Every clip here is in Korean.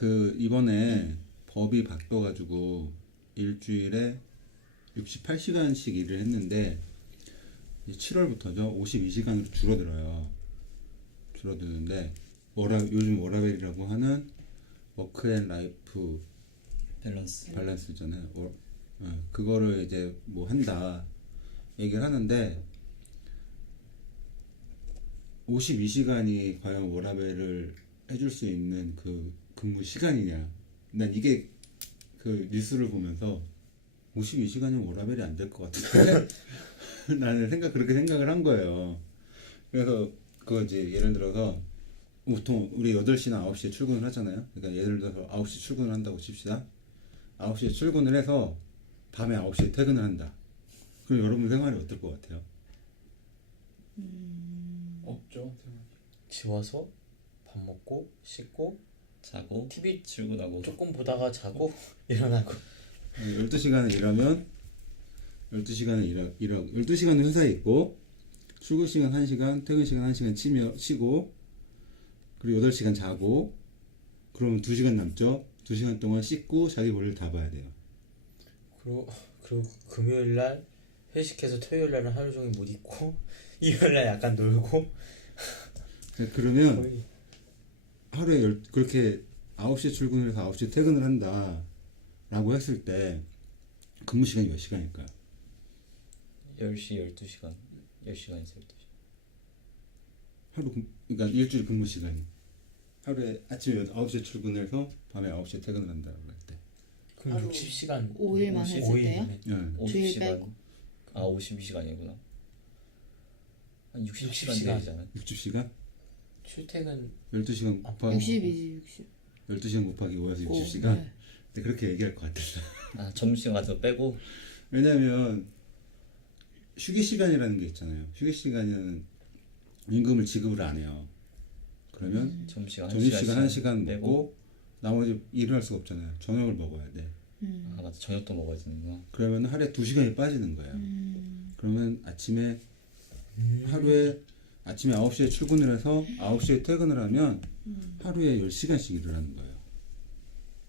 그 이번에 법이 바뀌어가지고 일주일에 68시간씩 일을 했는데 7월부터죠. 52시간으로 줄어들어요. 줄어드는데 요즘 워라밸이라고 하는 워크앤라이프 밸런스잖아요. 그거를 이제 뭐 한다 얘기를 하는데 52시간이 과연 워라밸을 해줄 수 있는 그 근무 시간이냐. 난 이게 그 뉴스를 보면서 52시간이면 워라밸이 안 될 것 같은데 나는 그렇게 생각을 한 거예요. 그래서 그거 이제 예를 들어서 보통 우리 8시나 9시에 출근을 하잖아요. 그러니까 예를 들어서 9시 출근을 한다고 칩시다. 9시에 출근을 해서 밤에 9시에 퇴근을 한다. 그럼 여러분 생활이 어떨 것 같아요? 없죠. 집 와서 밥 먹고 씻고 자고 TV 출근하고 조금 보다가 자고 일어나고 12시간을 일하면 12시간은 회사에 있고 출근 시간 1시간, 퇴근 시간 1시간 쉬고 그리고 8시간 자고 그러면 2시간 남죠. 2시간 동안 씻고 자기 볼일 다 봐야 돼요. 그리고 금요일 날 회식해서 토요일 날은 하루 종일 못 있고 일요일 날 약간 놀고 그러면 거의 하루에 그렇게 9시에 출근을 해서 9시에 퇴근을 한다 라고 했을 때 근무 시간이 몇 시간일까요? 10시 12시간 10시간에서 12시간 그러니까 일주일 근무 시간이 하루에 아침에 9시에 출근해서 밤에 9시에 퇴근을 한다고 할 때 그럼 하루 60시간 5일만 했을 때요? 네. 주일 50시간 빼고. 52시간이구나 한 60시간 60시간. 되잖아요. 60시간? 출퇴근 12시간 곱하기 60이지 60. 12시간 곱하기 5에서 오, 60시간? 네. 근데 그렇게 얘기할 것 같았어. 점심시간 같은 거 빼고 왜냐면 휴게 시간이라는 게 있잖아요. 휴게 시간에는 임금을 지급을 안 해요. 그러면 점심시간 점심시간 1시간 빼고 먹고 나머지 일을 할 수가 없잖아요. 저녁을 먹어야 돼. 아 맞다 저녁도 먹어야 되는구나. 그러면 하루에 2시간이 빠지는 거예요. 그러면 하루에 아침에 9시에 출근을 해서 9시에 퇴근을 하면 하루에 10시간씩 일을 하는 거예요.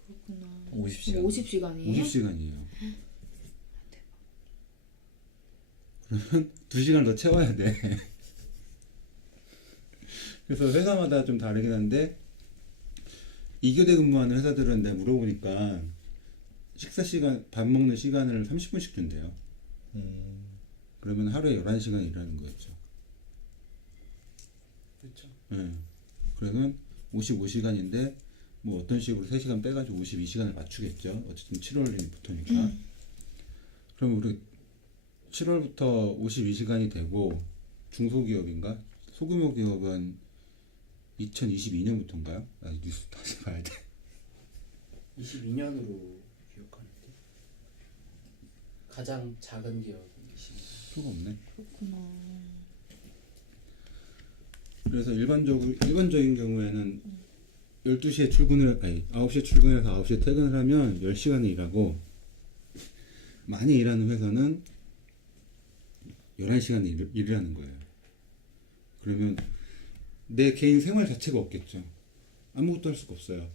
그렇구나. 50시간 50시간이에요? 50시간이에요. 그러면 2시간을 더 채워야 돼. 그래서 회사마다 좀 다르긴 한데 2교대 근무하는 회사들은 내가 물어보니까 식사 시간, 밥 먹는 시간을 30분씩 준대요. 그러면 하루에 11시간 일하는 거였죠. 그렇죠. 네. 그러면 55시간인데 뭐 어떤 식으로 3시간 빼가지고 52시간을 맞추겠죠. 어쨌든 7월부터니까. 그럼 우리 7월부터 52시간이 되고 중소기업인가? 소규모 기업은 2022년부터인가요? 나 뉴스 다시 봐야 돼. 22년으로 기억하는데 가장 작은 기업은 22년. 표가 없네. 그렇구나. 그래서 일반적인 경우에는 9시에 9시에 출근해서 9시에 퇴근을 하면 10시간을 일하고 많이 일하는 회사는 11시간 일을 하는 거예요. 그러면 내 개인 생활 자체가 없겠죠. 아무것도 할 수가 없어요.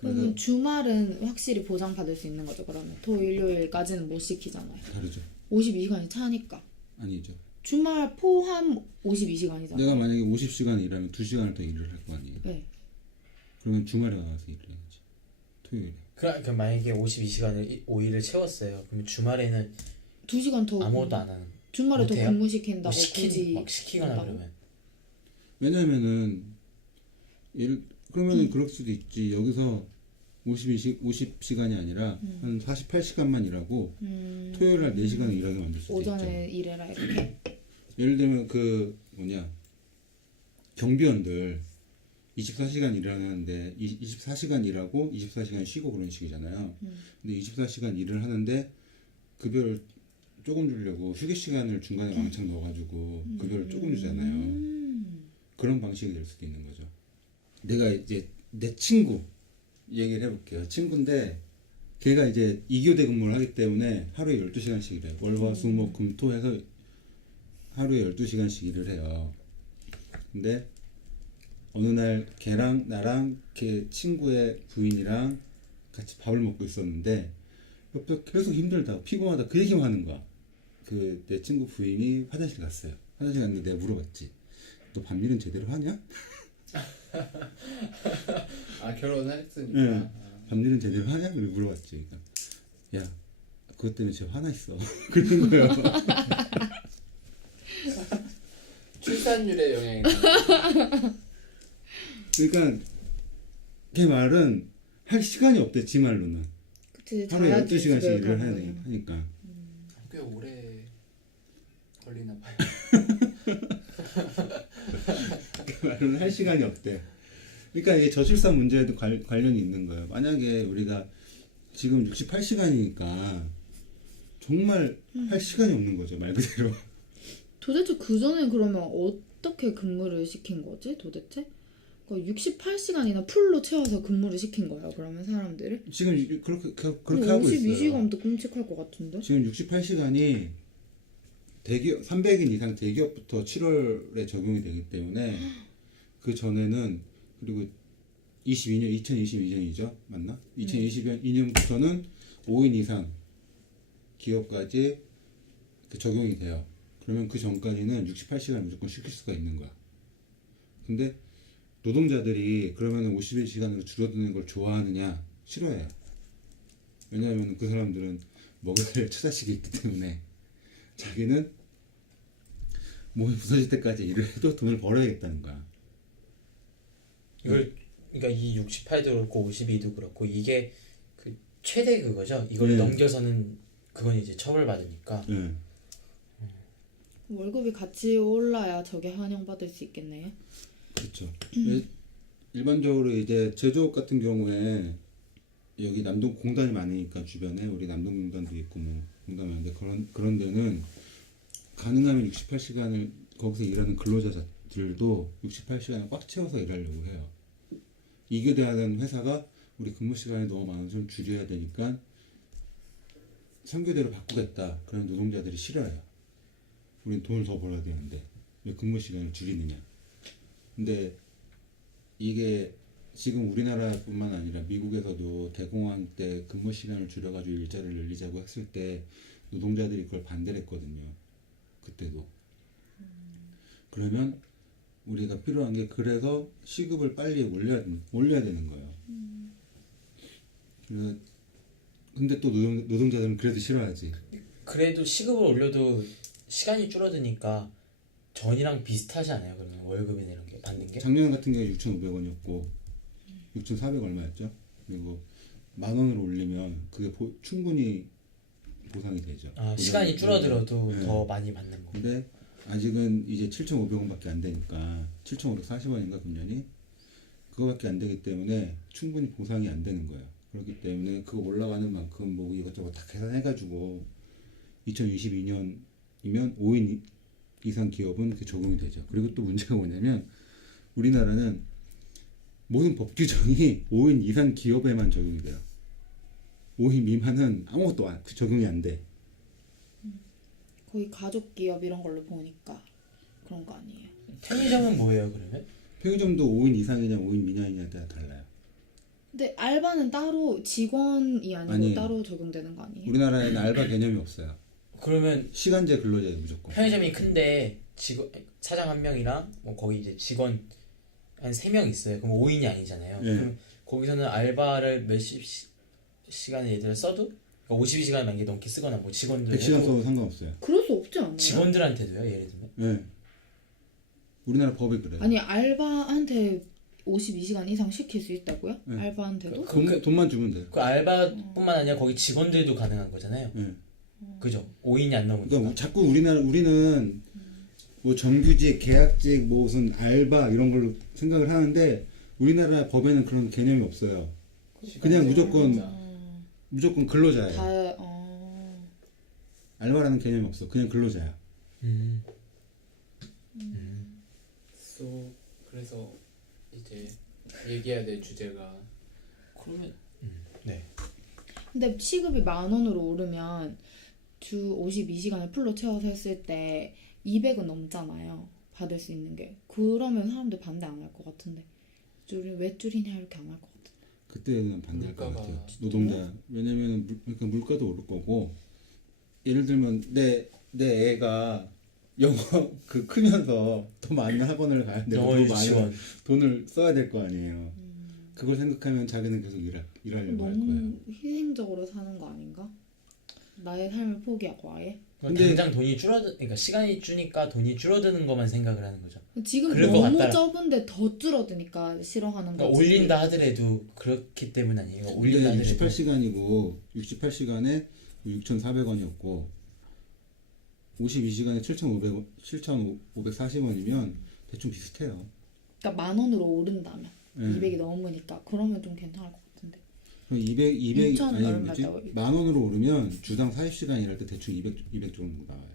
그러면 주말은 확실히 보장받을 수 있는 거죠. 그러면 토요일, 일요일까지는 못 시키잖아요. 다르죠. 52시간이 차니까. 아니죠. 주말 포함 52시간이잖아요. 내가 만약에 50시간 일하면 2시간을 더 일을 할 거 아니에요. 네. 그러면 주말에 나가서 일을 해야지. 토요일에. 그 만약에 52시간을 5일을 채웠어요. 그러면 주말에는 2시간 더 아무것도 안 하는 주말에 더 못해요? 근무시킨다고 막 시키거나 한다고? 그러면 왜냐면은 그러면은 그럴 수도 있지. 여기서 50시간이 아니라 한 48시간만 일하고 토요일 날 4시간을 일하게 만들 수도 오전에 있죠. 일해라 이렇게. 예를 들면 경비원들 24시간 일하는데 24시간 일하고 24시간 쉬고 그런 식이잖아요. 근데 24시간 일을 하는데 급여를 조금 주려고 휴게 시간을 중간에 왕창 넣어가지고 급여를 조금 주잖아요. 그런 방식이 될 수도 있는 거죠. 내가 이제 내 친구 얘기를 해볼게요. 친구인데 걔가 이제 2교대 근무를 하기 때문에 하루에 12시간씩 일해요. 월화수목금토 해서 하루에 12시간씩 일을 해요. 근데 어느 날 걔랑 나랑 걔 친구의 부인이랑 같이 밥을 먹고 있었는데 옆에 계속 힘들다 피곤하다 그 얘기만 하는 거야. 그 내 친구 부인이 화장실 갔어요. 화장실 갔는데 내가 물어봤지. 너 밤일은 제대로 하냐? 아 결혼했으니까. 네. 아, 밤일은 제대로 하냐? 그래 물어봤지. 그러니까 야 그것 때문에 진짜 화나 있어. 그런 거예요. 출산율의 영향이 그러니까 걔 말은 할 시간이 없대. 지 말로는 그치, 하루에 자야지 12시간씩 집에 일을 해야 가면. 하니까. 꽤 오래 걸리나 봐요. 그 말은 할 시간이 없대. 그러니까 이게 저출산 문제에도 관련이 있는 거예요. 만약에 우리가 지금 68시간이니까 정말 할 시간이 없는 거죠. 말 그대로. 도대체 그 전에 그러면 어떻게 근무를 시킨 거지? 도대체? 그러니까 68시간이나 풀로 채워서 근무를 시킨 거예요. 그러면 사람들을? 지금 그렇게 하고 있어요. 52시간도 끔찍할 것 같은데? 지금 68시간이 대기업 300인 이상 대기업부터 7월에 적용이 되기 때문에 그 전에는 그리고 2022년이죠. 맞나? 2022년부터는 5인 이상 기업까지 적용이 돼요. 그러면 그 전까지는 68시간 무조건 시킬 수가 있는 거야. 근데 노동자들이 그러면 51시간으로 줄어드는 걸 좋아하느냐? 싫어해요. 왜냐하면 그 사람들은 먹을 처자식이 있기 때문에 자기는 몸이 부서질 때까지 일을 해도 돈을 벌어야겠다는 거야. 이걸 그러니까 이 68도 그렇고 52도 그렇고 이게 그 최대 그거죠. 이걸 네. 넘겨서는 그건 이제 처벌받으니까. 예. 월급이 같이 올라야 저게 환영받을 수 있겠네요. 그렇죠. 일반적으로 이제 제조업 같은 경우에 여기 남동 공단이 많으니까 주변에 우리 남동 공단도 있고 뭐 공단 많은데 그런 데는 가능하면 68시간을 거기서 일하는 근로자들도 68시간을 꽉 채워서 일하려고 해요. 이교대하는 회사가 우리 근무 시간이 너무 많아서 좀 줄여야 되니까 선교대로 바꾸겠다. 그런 노동자들이 싫어해요. 우린 돈을 더 벌어야 되는데 왜 근무 시간을 줄이느냐. 근데 이게 지금 우리나라뿐만 아니라 미국에서도 대공황 때 근무 시간을 줄여가지고 일자리를 늘리자고 했을 때 노동자들이 그걸 반대를 했거든요. 그때도. 그러면 우리가 필요한 게 그래서 시급을 빨리 올려야 되는 거예요. 그래서 근데 또 노동자들은 그래도 싫어하지. 그래도 시급을 올려도 시간이 줄어드니까 전이랑 비슷하지 않아요? 그러면 월급이나 이런 게 받는 게? 작년 같은 경우에 6,500원이었고 6,400 얼마였죠? 그리고 10,000원으로 올리면 그게 충분히 보상이 되죠. 아, 시간이 줄어들어도 네. 더 많이 받는 거. 근데 아직은 이제 7,500원밖에 안 되니까 7,540원인가 금년이 그거밖에 안 되기 때문에 충분히 보상이 안 되는 거예요. 그렇기 때문에 그거 올라가는 만큼 뭐 이것저것 다 계산해가지고 2022년이면 5인 이상 기업은 그게 적용이 되죠. 그리고 또 문제가 뭐냐면 우리나라는 모든 법 규정이 5인 이상 기업에만 적용이 돼요. 5인 미만은 아무것도 적용이 안 돼. 거의 가족 기업 이런 걸로 보니까 그런 거 아니에요? 편의점은 뭐예요 그러면? 편의점도 5인 이상이냐 5인 미만이냐에 따라 달라요. 근데 알바는 따로 직원이 아니고 아니에요. 따로 적용되는 거 아니에요? 우리나라에는 알바 개념이 없어요. 그러면 시간제 근로자예요 무조건. 편의점이 큰데 사장 한 명이랑 뭐 거기 이제 직원 한 3명 있어요. 그럼 5인이 아니잖아요. 네. 그럼 거기서는 알바를 몇십 시간을 예를 들어 써도 52시간 만약에 넘게 쓰거나 뭐 직원들 100시간 써도 상관없어요. 그럴 수 없지 않나요? 직원들한테도요 예를 들면? 네. 우리나라 법이 그래요. 아니 알바한테 52시간 이상 시킬 수 있다고요? 네. 알바한테도? 돈만 주면 돼요. 그 알바뿐만 아니라 거기 직원들도 가능한 거잖아요. 네. 그죠? 5인이 안 넘으니까. 그러니까 자꾸 우리는 뭐 정규직, 계약직, 뭐 무슨 알바 이런 걸로 생각을 하는데 우리나라 법에는 그런 개념이 없어요. 그냥 무조건 근로자예요. 다 알바라는 개념이 없어. 그냥 근로자야. 그래서 이제 얘기해야 될 주제가 그러면 네. 근데 시급이 10,000원으로 오르면 주 52시간을 풀로 채워서 했을 때 200은 넘잖아요. 받을 수 있는 게. 그러면 사람들 반대 안 할 것 같은데. 왜 줄이냐 이렇게 안 할 것 같은데. 그때는 반대할 것 물가가- 같아요. 노동자. 왜냐면 그러니까 물가도 오를 거고. 예를 들면 내 애가 영어 그 크면서 더 많은 학원을 가야 되고 영어 더 많은 유치원. 돈을 써야 될 거 아니에요. 그걸 생각하면 자기는 계속 일하려고 할 거예요. 너무 희생적으로 사는 거 아닌가? 나의 삶을 포기하고 아예? 근데- 당장 돈이 그러니까 시간이 주니까 돈이 줄어드는 것만 생각을 하는 거죠. 지금 그럴 것 너무 같더라. 적은데 더 줄어드니까 싫어하는 그러니까 거지. 올린다 하더라도 그렇기 때문 아니에요. 근데 올린다 하더라도 68시간이고 68시간에 6,400원이었고 52시간에 7,540원이면 대충 비슷해요. 그러니까 10,000원으로 오른다면 네. 200이 넘으니까 그러면 좀 괜찮을 것 같은데. 그럼 200 6,000 아니 얼마다 뭐지? 고 10,000원으로 오르면 주당 40시간 일할 때 대충 200 정도 나와요.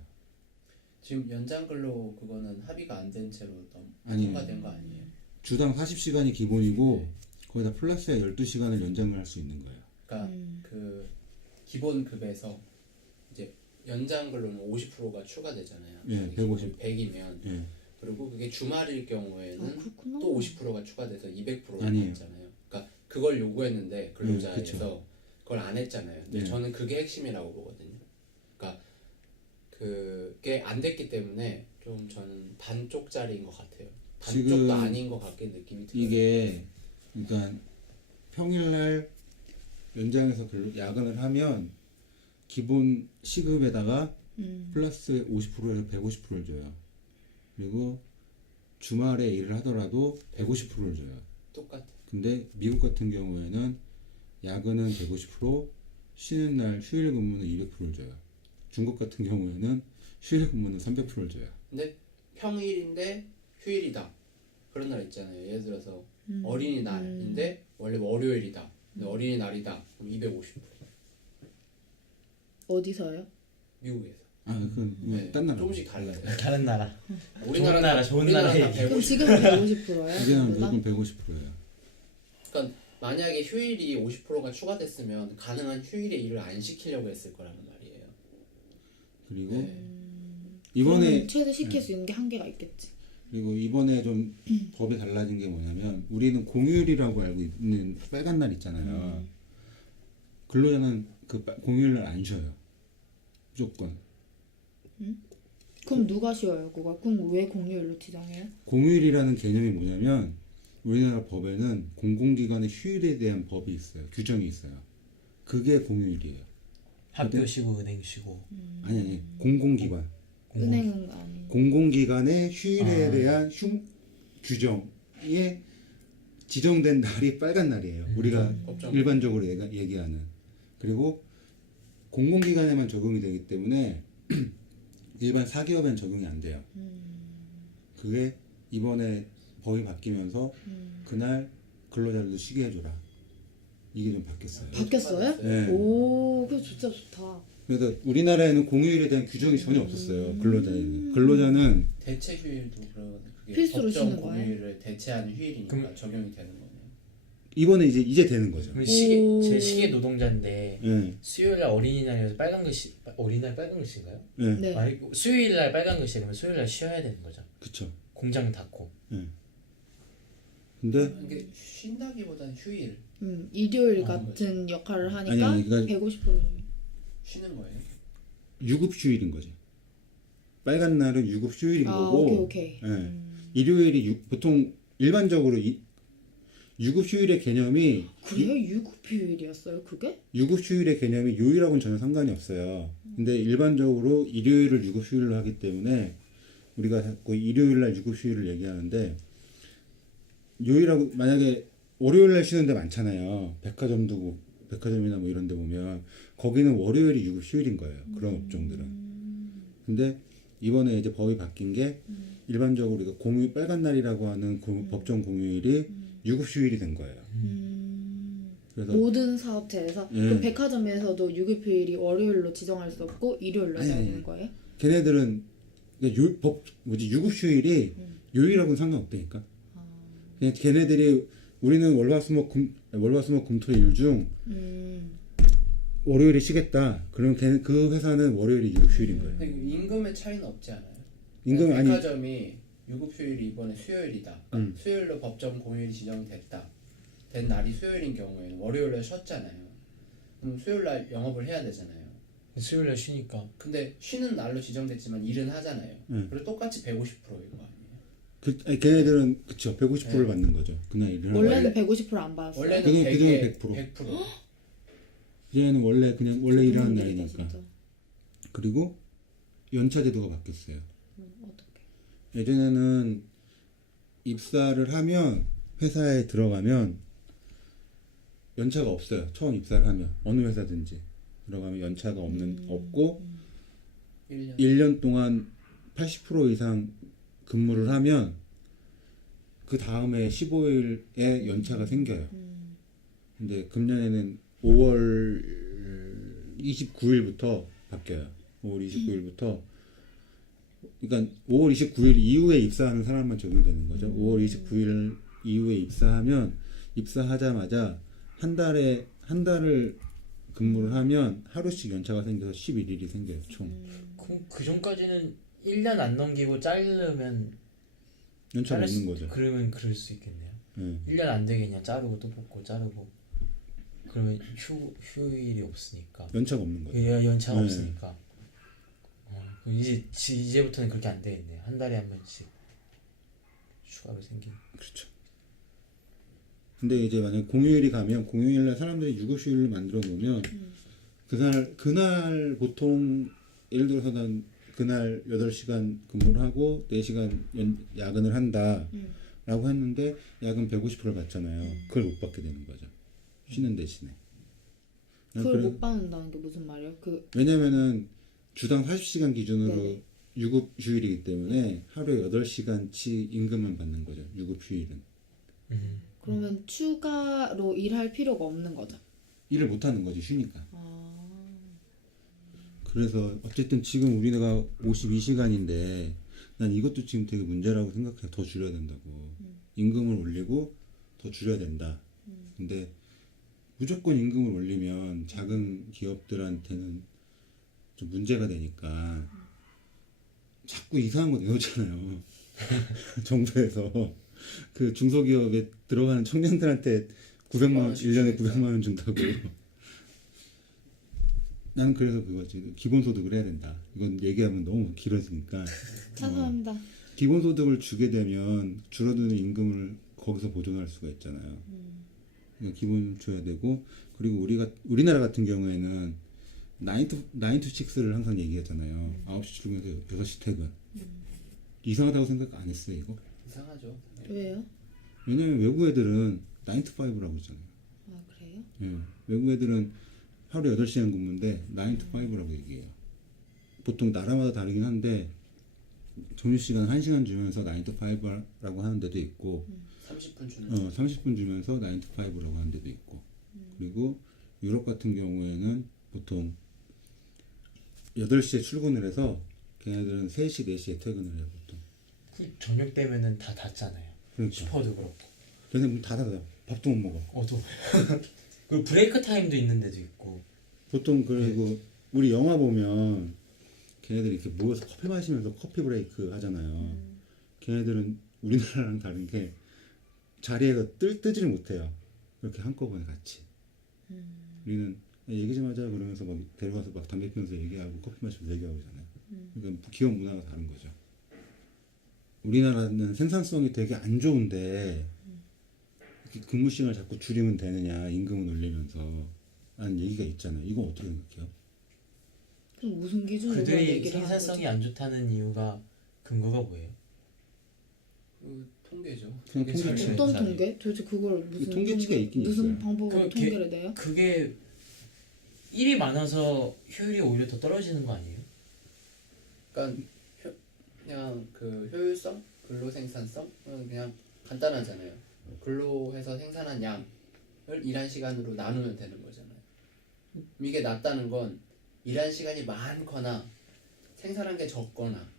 지금 연장 근로 그거는 합의가 안 된 채로 아니에요. 통과된 거 아니에요? 주당 40시간이 기본이고 거기다 플러스에 12시간을 연장을 할 수 있는 거예요. 그러니까 그 기본 급에서 이제 연장 근로는 50%가 추가되잖아요. 예, 150. 100이면 예. 그리고 그게 주말일 경우에는 그렇구나. 또 50%가 추가돼서 200%가 아니에요. 됐잖아요. 그러니까 그걸 요구했는데 근로자에서 그쵸. 그걸 안 했잖아요. 근데 네. 저는 그게 핵심이라고 보거든요. 그러니까 그게 안 됐기 때문에 좀 저는 반쪽짜리인 것 같아요. 반쪽도 지금 아닌 것 같게 느낌이 들어요. 이게 그러니까 평일날 연장해서 야근을 하면 기본 시급에다가 플러스 50%에서 150%를 줘요. 그리고 주말에 일을 하더라도 150%를 줘요. 똑같아. 근데 미국 같은 경우에는 야근은 150%, 쉬는 날 휴일 근무는 200%를 줘요. 중국 같은 경우에는 휴일 근무는 300%를 줘요. 근데 평일인데 휴일이다. 그런 날 있잖아요. 예를 들어서 어린이날인데 원래 월요일이다. 근데 어린이날이다. 그럼 250%. 어디서요? 미국에서. 아, 그건 네, 딴 나라. 조금씩 달라요. 다른 나라. 우리나라 나라, 좋은 나라 다 얘기. 그럼 150%. 지금 150%예요? 이제는 무조건 150%예요. 그러니까 만약에 휴일이 50%가 추가됐으면 가능한 휴일에 일을 안 시키려고 했을 거라는 말이에요. 그리고 네. 이번에 최대 시킬 수 있는 게 한계가 있겠지. 그리고 이번에 좀 법이 달라진 게 뭐냐면 우리는 공휴일이라고 알고 있는 빨간 날 있잖아요. 근로자는 그 공휴일날 안 쉬어요. 무조건. 그럼 누가 쉬어요 그걸? 그럼 왜 공휴일로 지정해요? 공휴일이라는 개념이 뭐냐면 우리나라 법에는 공공기관의 휴일에 대한 법이 있어요. 규정이 있어요. 그게 공휴일이에요. 학교 쉬고 은행 쉬고. 아니 공공기관. 은행은 아니. 공공기관의 휴일에 대한 규정에 지정된 날이 빨간 날이에요. 우리가 법정. 일반적으로 얘기하는. 그리고 공공기관에만 적용이 되기 때문에 일반 사기업엔 적용이 안 돼요. 그게 이번에 법이 바뀌면서 그날 근로자들도 쉬게 해줘라. 이게 좀 바뀌었어요. 바뀌었어요? 네. 오, 그거 진짜 좋다. 그래서 우리나라에는 공휴일에 대한 규정이 전혀 없었어요. 근로자는 대체 휴일도 그러거든요. 그게 필수로 법정 쉬는 거예요? 공휴일을 대체하는 휴일이니까 적용이 되는 거네요. 이번에 이제 되는 거죠. 그럼 오. 제 시계 노동자인데 예, 수요일 날 어린이날이어서 빨간 글씨 어린이날 빨간 글씨인가요? 예, 네. 아니 수요일 날 빨간 글씨 그러면 수요일 날 쉬어야 되는 거죠. 그쵸. 공장 닫고. 근데 이게 쉰다기보다는 휴일 일요일 같은 역할을 하니까 아니, 그러니까 150%. 쉬는 거예요. 유급 휴일인 거지. 빨간 날은 유급 휴일인 아, 거고, 오케이. 예. 일요일이 보통 일반적으로 유급 휴일의 개념이 그래요? 유급휴일이었어요 그게? 유급 휴일의 개념이 요일하고는 전혀 상관이 없어요. 근데 일반적으로 일요일을 유급 휴일로 하기 때문에 우리가 자꾸 일요일 날 유급 휴일을 얘기하는데 요일하고 만약에 월요일 날 쉬는 데 많잖아요. 백화점이나 뭐 이런 데 보면 거기는 월요일이 유급 휴일인 거예요. 그런 업종들은. 근데 이번에 이제 법이 바뀐 게 일반적으로 우리가 빨간 날이라고 하는 법정 공휴일이 유급 휴일이 된 거예요. 그래서 모든 사업체에서 예. 그럼 백화점에서도 유급휴일이 월요일로 지정할 수 없고 일요일로 해야 아니. 되는 거예요? 걔네들은 유급 휴일이 요일하고는 상관없다니까. 그냥 걔네들이 우리는 월화수목금토일 중 월요일에 쉬겠다. 그럼 그 회사는 월요일이 유급 휴일인 거예요. 근데 임금의 차이는 없지 않아요? 임금 아니 백화점이 유급 휴일이 이번에 수요일이다. 음. 수요일로 법정 공휴일이 지정됐다. 된 날이 수요일인 경우에는 월요일에 쉬었잖아요. 그럼 수요일 날 영업을 해야 되잖아요. 수요일날 쉬니까. 근데 쉬는 날로 지정됐지만 일은 하잖아요. 음. 그리고 똑같이 150%인 거 아니에요? 아니, 걔네들은 그쵸 150%를 네. 받는 거죠. 그날 일을 하고. 원래는 150%안 받았어요. 원래는 그건 100에 100%. 100%. 얘는 원래 그냥 원래 일하는 일이다, 날이니까. 진짜. 그리고 연차 제도가 바뀌었어요. 어떡해. 예전에는 입사를 하면 회사에 들어가면 연차가 없어요. 처음 입사를 하면 어느 회사든지 들어가면 연차가 없고 1년. 1년 동안 80% 이상 근무를 하면 그 다음에 15일에 연차가 생겨요. 근데 금년에는 5월 29일부터 바뀌어요. 5월 29일부터 그러니까 5월 29일 이후에 입사하는 사람만 적용되는 거죠. 5월 29일 이후에 입사하면 입사하자마자 한 달을 근무를 하면 하루씩 연차가 생겨서 11일이 생겨요, 총. 그럼 그 전까지는 1년 안 넘기고 자르면 연차가 자를 없는 거죠. 그러면 그럴 수 있겠네요. 예. 1년 안 되게 그냥 자르고 또 뽑고 자르고 그러면 휴일이 없으니까 연차가 없는 거죠. 연차가 네. 없으니까 그럼 이제부터는 그렇게 안 되겠네요. 한 달에 한 번씩 추가로 생기는. 그렇죠. 근데 이제 만약 공휴일이 가면 공휴일날 사람들이 유급휴일을 만들어 놓으면 그날 보통 예를 들어서 난 그날 8시간 근무를 하고 4시간 야근을 한다 라고 했는데 야근 150%를 받잖아요. 그걸 못 받게 되는 거죠. 쉬는 대신에. 그걸 못 받는다는 게 무슨 말이에요? 왜냐면은 주당 40시간 기준으로 네네. 유급휴일이기 때문에 하루에 8시간치 임금만 받는 거죠. 유급휴일은. 그러면 추가로 일할 필요가 없는 거죠. 일을 못 하는 거지, 쉬니까. 아, 그래서 어쨌든 지금 우리가 52시간인데 난 이것도 지금 되게 문제라고 생각해. 더 줄여야 된다고. 임금을 올리고 더 줄여야 된다. 근데 무조건 임금을 올리면 작은 기업들한테는 좀 문제가 되니까 자꾸 이상한 거 내놓잖아요. 정부에서 그 중소기업에 들어가는 청년들한테 900만 원, 1년에 900만 원 준다고. 나는 그래서 그거지. 기본소득을 해야 된다. 이건 얘기하면 너무 길어지니까. 감사합니다. 기본소득을 주게 되면 줄어드는 임금을 거기서 보존할 수가 있잖아요. 그러니까 기본 줘야 되고, 그리고 우리나라 같은 경우에는 9 to 6를 항상 얘기하잖아요. 9시 출근해서 6시 퇴근. 이상하다고 생각 안 했어요, 이거? 이상하죠. 왜요? 왜냐면 외국 애들은 9 to 5라고 그러잖아요. 아, 그래요? 예. 외국 애들은 하루에 8시간 근무인데 9 to 5라고 얘기해요. 보통 나라마다 다르긴 한데 점심시간 1시간 주면서 9 to 5라고 하는 데도 있고 30분 주는. 30분 주면서 9 to 5라고 하는 데도 있고 그리고 유럽 같은 경우에는 보통 8시에 출근을 해서 걔네들은 3시, 4시에 퇴근을 해요, 보통. 저녁 되면은 다 닫잖아요. 그러니까. 슈퍼도 그렇고. 걔네 문 다 닫아요. 밥도 못 먹어. 또 그리고 브레이크 타임도 있는 데도 있고. 보통 그리고 우리 영화 보면 걔네들이 이렇게 모여서 커피 마시면서 커피 브레이크 하잖아요. 걔네들은 우리나라랑 다른 게 자리에가 뜨지를 못해요. 그렇게 한꺼번에 같이. 우리는 얘기 좀 하자 그러면서 막 데려가서 막 담배 피면서 얘기하고 커피 마시면서 얘기하고 그러잖아요. 그러니까 기업 문화가 다른 거죠. 우리나라는 생산성이 되게 안 좋은데 이렇게 근무 시간을 자꾸 줄이면 되느냐, 임금을 올리면서 라는 얘기가 있잖아요. 이거 어떻게 생각해요? 그럼 무슨 기준으로 그런 그들이 얘기를 하는 생산성이 거지? 안 좋다는 이유가 근거가 뭐예요? 그 통계죠. 그냥 통계 통계치. 자료. 어떤 사람이. 통계? 도대체 그걸 무슨 통계치가 있긴 무슨 있어요. 방법으로 그 통계를 내요? 그게 일이 많아서 효율이 오히려 더 떨어지는 거 아니에요? 그러니까 그냥 그 효율성, 근로 생산성 그냥 간단하잖아요. 근로해서 생산한 양을 일한 시간으로 나누면 되는 거잖아요. 이게 낫다는 건 일한 시간이 많거나 생산한 게 적거나.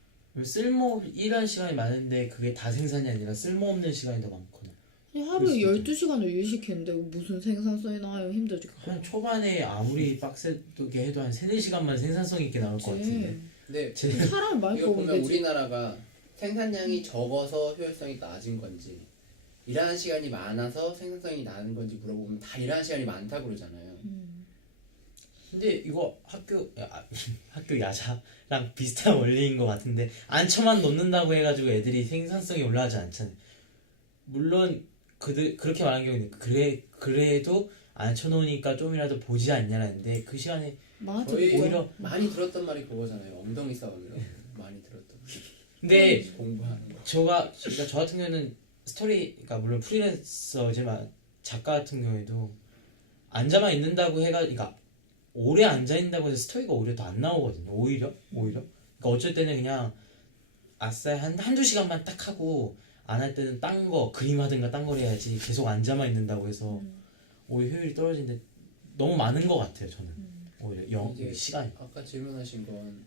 일하는 시간이 많은데 그게 다 생산이 아니라 쓸모없는 시간이 더 많거나. 아니, 하루에 12시간을 일시키는데 무슨 생산성이 나와요? 힘들죠. 한 초반에 아무리 빡세게 해도 한 3-4시간만 생산성 있게 나올 것 같은데. 근데 사람 많이 이거 뽑으면 보면 되지. 우리나라가 생산량이 적어서 효율성이 낮은 건지 일하는 시간이 많아서 생산성이 나는 건지 물어보면 다 일하는 시간이 많다고 그러잖아요. 근데 이거 학교 야자랑 비슷한 원리인 것 같은데 안쳐만 놓는다고 해가지고 애들이 생산성이 올라가지 않잖아요. 물론 그렇게 말하는 경우는 있고 그래도 안 쳐놓으니까 좀이라도 보지 않냐는데 그 시간에 맞아. 저희 오히려- 많이 들었던 말이 그거잖아요. 엉덩이 싸움이라고 많이 들었던. 근데 공부하는 거. 그러니까 저 같은 경우는 스토리가 물론 프리랜서지만 작가 같은 경우에도 앉아만 있는다고 그러니까 오래 앉아 있는다고 해서 스토리가 오히려 더 안 나오거든요. 오히려. 그러니까 어쩔 때는 그냥 아싸 한두 시간만 딱 하고 안 할 때는 딴 거 그림 하든가 딴 걸 해야지 계속 앉아만 있는다고 해서 오히려 효율이 떨어지는데 너무 많은 것 같아요. 저는 오히려 이게 시간이. 아까 질문하신 건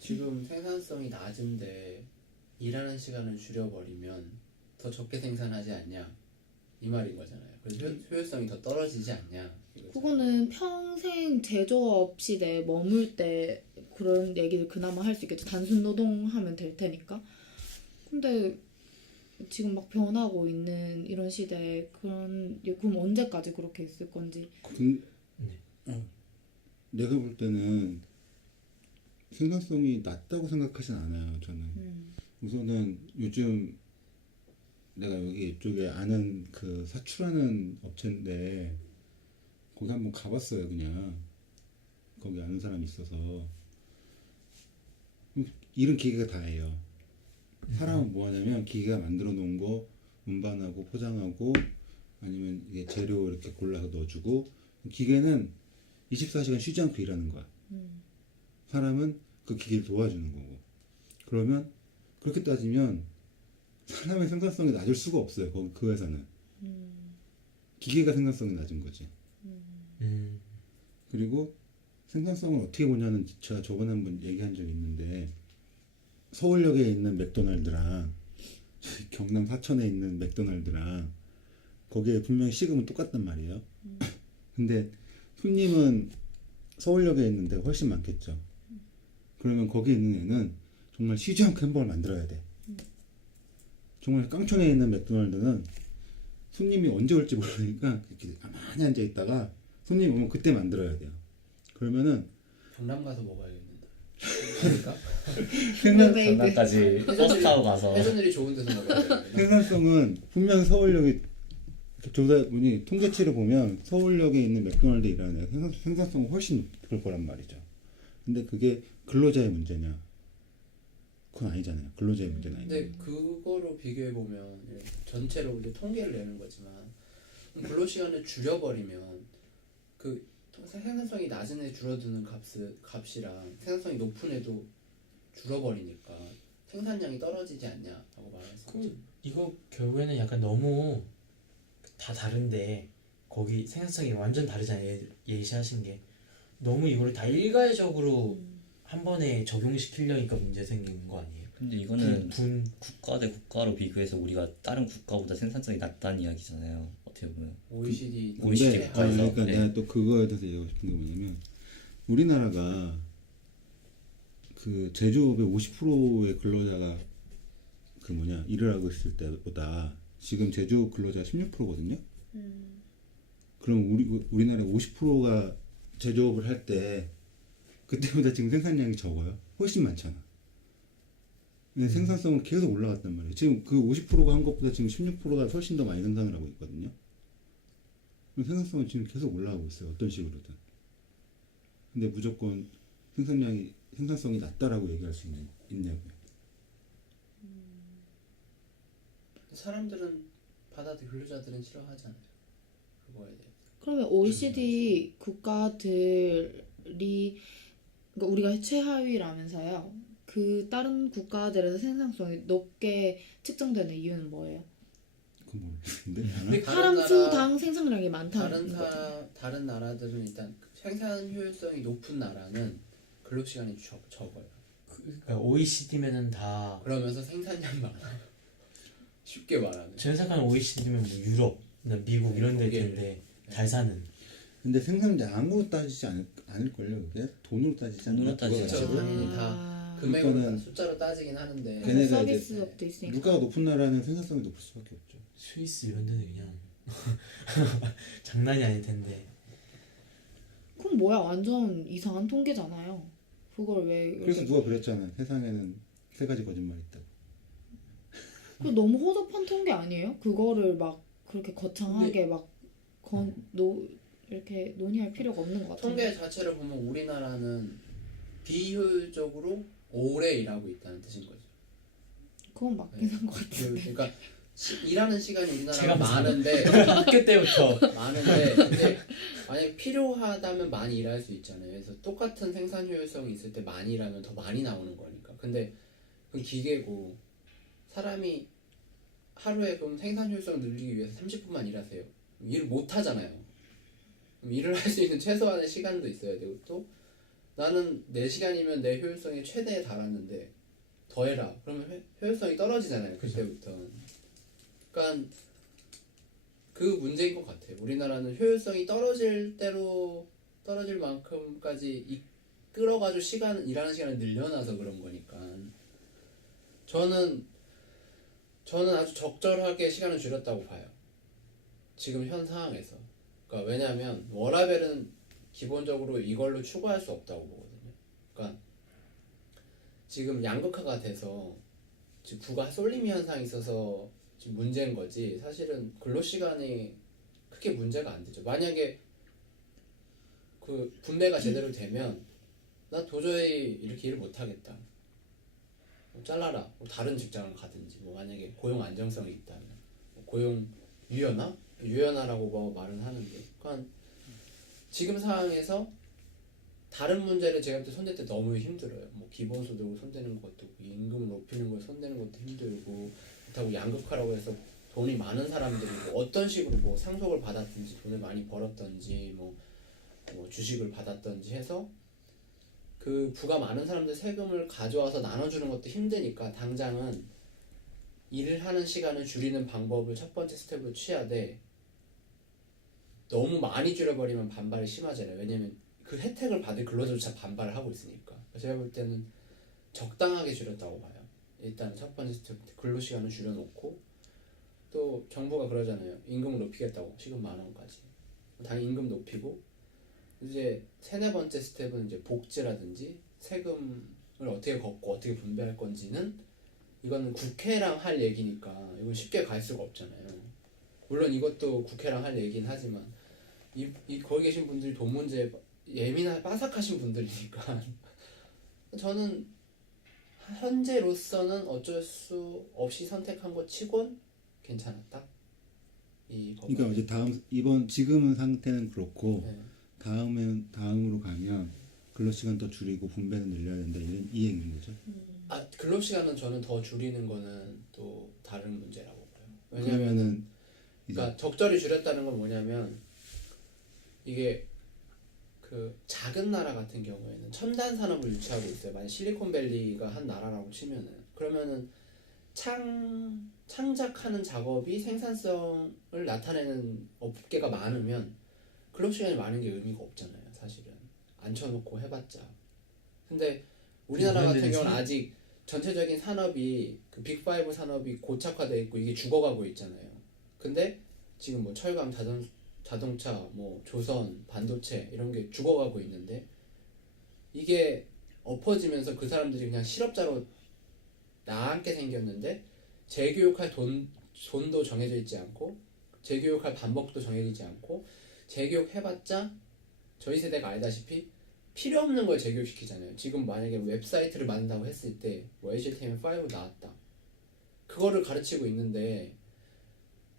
지금 생산성이 낮은데 일하는 시간을 줄여버리면 더 적게 생산하지 않냐 이 말인 거잖아요. 그래서 효율성이 더 떨어지지 않냐 이거죠. 그거는 평생 제조업 시대에 머물 때 그런 얘기를 그나마 할 수 있겠죠. 단순 노동하면 될 테니까. 근데 지금 막 변하고 있는 이런 시대에 그럼 언제까지 그렇게 있을 건지. 내가 볼 때는 생산성이 낮다고 생각하진 않아요. 저는 우선은 요즘 내가 여기 이쪽에 아는 그 사출하는 업체인데 거기 한번 가봤어요. 그냥 거기 아는 사람이 있어서 일은 기계가 다 해요. 사람은 뭐 하냐면 기계가 만들어 놓은 거 운반하고 포장하고 아니면 이게 재료 이렇게 골라서 넣어주고 기계는 24시간 쉬지 않고 일하는 거야. 사람은 그 기계를 도와주는 거고. 그러면 그렇게 따지면 사람의 생산성이 낮을 수가 없어요. 그 회사는. 기계가 생산성이 낮은 거지. 그리고 생산성을 어떻게 보냐는 제가 저번에 한번 얘기한 적이 있는데 서울역에 있는 맥도날드랑 경남 사천에 있는 맥도날드랑 거기에 분명히 시급은 똑같단 말이에요. 근데 손님은 서울역에 있는 데가 훨씬 많겠죠. 그러면 거기 있는 애는 정말 쉬지 않고 햄버거를 만들어야 돼. 정말 깡촌에 있는 맥도날드는 손님이 언제 올지 모르니까 이렇게 가만히 앉아 있다가 손님이 오면 그때 만들어야 돼요. 그러면은 경남 가서 먹어야겠는데. 그러니까 전날까지 버스 타고 가서 회전율이 좋은 데서 먹어야 되는데. 생산성은 분명 서울역에 조사해보니 통계치를 보면 서울역에 있는 맥도날드 일하는 애가 생산성은 훨씬 높을 거란 말이죠. 근데 그게 근로자의 문제냐? 그건 아니잖아요. 근로자의 문제는 아니잖아요. 근데 그거로 비교해 보면 전체로 이제 통계를 내는 거지만 근로 시간을 줄여버리면 그 생산성이 낮은 애 줄어드는 값이랑 생산성이 높은 애도 줄어버리니까 생산량이 떨어지지 않냐라고 말했었죠. 이거 결국에는 약간 너무 다 다른데 거기 생산성이 완전 다르잖아요. 예시하신 게 너무 이거를 다 일괄적으로 한 번에 적용시키려니까 문제 생기는 거 아니에요? 근데 이거는 분 국가 대 국가로 비교해서 우리가 다른 국가보다 생산성이 낮다는 이야기잖아요. 어떻게 보면 OECD OECD 근데 국가에서, 그러니까 네. 내가 또 그거에 대해서 얘기하고 싶은 게 뭐냐면 우리나라가 그 제조업의 50%의 근로자가 그 일을 하고 있을 때보다 지금 제조업 근로자가 16%거든요. 그럼 우리나라 50%가 제조업을 할 때 그때보다 지금 생산량이 적어요. 훨씬 많잖아. 근데 생산성은 계속 올라갔단 말이에요. 지금 그 50%가 한 것보다 지금 16%가 훨씬 더 많이 생산을 하고 있거든요. 생산성은 지금 계속 올라가고 있어요. 어떤 식으로든. 근데 무조건 생산성이 낮다라고 얘기할 수 있냐고요. 사람들은 근로자들은 싫어하잖아요. 그거에 대해. 그러면 OECD 국가들이 그러니까 우리가 최하위라면서요. 그 다른 국가들에서 생산성이 높게 측정되는 이유는 뭐예요? 그건 모르겠는데. 근데 사람 수당 생산량이 많다는 거죠. 다른 나라들은 일단 생산 효율성이 높은 나라는 근로 시간이 적어요. 그러니까 OECD면은 다 그러면서 생산량 많아. 쉽게 말하면. 제가 생각하는 OECD면 뭐 유럽, 미국 이런 데일 독일. 텐데 잘 사는. 근데 생산량으로 따지지 않을걸요. 그게 돈으로 따지지 않나? 돈으로 따지죠. 그렇죠. 당연히 다 금액으로 그러니까는 숫자로 따지긴 하는데 걔네가 이제 서비스업도 있으니까. 물가가 높은 나라는 생산성이 높을 수밖에 없죠. 스위스 이런 데는 그냥 장난이 아닐 텐데. 그럼 뭐야, 완전 이상한 통계잖아요. 그걸 왜 그래서 누가 그랬잖아. 세상에는 세 가지 거짓말이 있다. 그 너무 허접한 통계 아니에요? 그거를 막 그렇게 거창하게 이렇게 논의할 필요가 없는 것 같은데. 통계 자체를 보면 우리나라는 비효율적으로 오래 일하고 있다는 뜻인 거죠. 그건 맞긴 한 것 같은데. 그러니까 일하는 시간이 제가 우리나라가 무슨- 많은데 학교 때부터 근데 만약 필요하다면 많이 일할 수 있잖아요. 그래서 똑같은 생산 효율성이 있을 때 많이 일하면 더 많이 나오는 거니까. 근데 그 기계고 사람이 하루에 그럼 생산 효율성을 늘리기 위해서 30분만 일하세요. 일을 못 하잖아요. 그럼 일을 할 수 있는 최소한의 시간도 있어야 되고 또 나는 4시간이면 내 효율성이 최대에 달았는데 더 해라. 그러면 효율성이 떨어지잖아요. 그때부터. 그러니까 그 문제인 것 같아요. 우리나라는 효율성이 떨어질 만큼까지 이끌어가지고 일하는 시간을 늘려놔서 그런 거니까. 저는 아주 적절하게 시간을 줄였다고 봐요. 지금 현 상황에서. 그러니까 왜냐하면 워라밸은 기본적으로 이걸로 추구할 수 없다고 보거든요. 그러니까 지금 양극화가 돼서 지금 부가 쏠림이 현상이 있어서 지금 문제인 거지 사실은 근로시간이 크게 문제가 안 되죠. 만약에 그 분배가 제대로 되면 나 도저히 이렇게 일을 못하겠다. 뭐 잘라라. 뭐 다른 직장을 가든지 뭐 만약에 고용 안정성이 있다면 뭐 고용 유연화라고 뭐 말은 하는데 그러니까 지금 상황에서 다른 문제를 제가 또 손댈 때 너무 힘들어요. 뭐 기본소득을 손대는 것도 임금을 높이는 걸 손대는 것도 힘들고 그렇다고 양극화라고 해서 돈이 많은 사람들이 뭐 어떤 식으로 뭐 상속을 받았든지 돈을 많이 벌었든지 뭐 주식을 받았든지 해서 그 부가 많은 사람들 세금을 가져와서 나눠주는 것도 힘드니까 당장은 일을 하는 시간을 줄이는 방법을 첫 번째 스텝으로 취하되 너무 많이 줄여버리면 반발이 심하잖아요. 왜냐면 그 혜택을 받을 근로자조차 반발을 하고 있으니까. 제가 볼 때는 적당하게 줄였다고 봐요. 일단 첫 번째 스텝 근로시간을 줄여놓고 또 정부가 그러잖아요. 임금을 높이겠다고 시급 10,000원까지. 당연히 임금 높이고 이제 3-4번째 스텝은 이제 복지라든지 세금을 어떻게 걷고 어떻게 분배할 건지는 이거는 국회랑 할 얘기니까 이건 쉽게 갈 수가 없잖아요. 물론 이것도 국회랑 할 얘기긴 하지만 거기 계신 분들이 돈 문제에 빠삭하신 분들이니까 저는 현재로서는 어쩔 수 없이 선택한 것 치곤 괜찮았다. 그러니까 이제 지금은 상태는 그렇고 네. 다음으로 가면 근로시간 더 줄이고 분배는 늘려야 된다 이 얘기인 거죠. 근로시간은 저는 더 줄이는 거는 또 다른 문제라고 봐요. 왜냐면 그러면은 그러니까 적절히 줄였다는 건 뭐냐면 이게 그 작은 나라 같은 경우에는 첨단 산업을 유치하고 있어요. 만약 실리콘밸리가 한 나라라고 치면은 그러면은 창작하는 작업이 생산성을 나타내는 업계가 많으면 근로시간이 많은 게 의미가 없잖아요. 사실은 앉혀놓고 해봤자. 근데 우리나라 같은 경우는 아직 전체적인 산업이 그 빅5 산업이 고착화되어 있고 이게 죽어가고 있잖아요. 근데 지금 뭐 철강, 자동차, 뭐 조선, 반도체 이런 게 죽어가고 있는데 이게 엎어지면서 그 사람들이 그냥 실업자로 나앉게 생겼는데 재교육할 돈도 정해져 있지 않고 재교육할 방법도 정해지지 않고 재교육 해봤자 저희 세대가 알다시피 필요 없는 걸 재교육시키잖아요. 지금 만약에 웹사이트를 만든다고 했을 때 뭐 HTML5 나왔다. 그거를 가르치고 있는데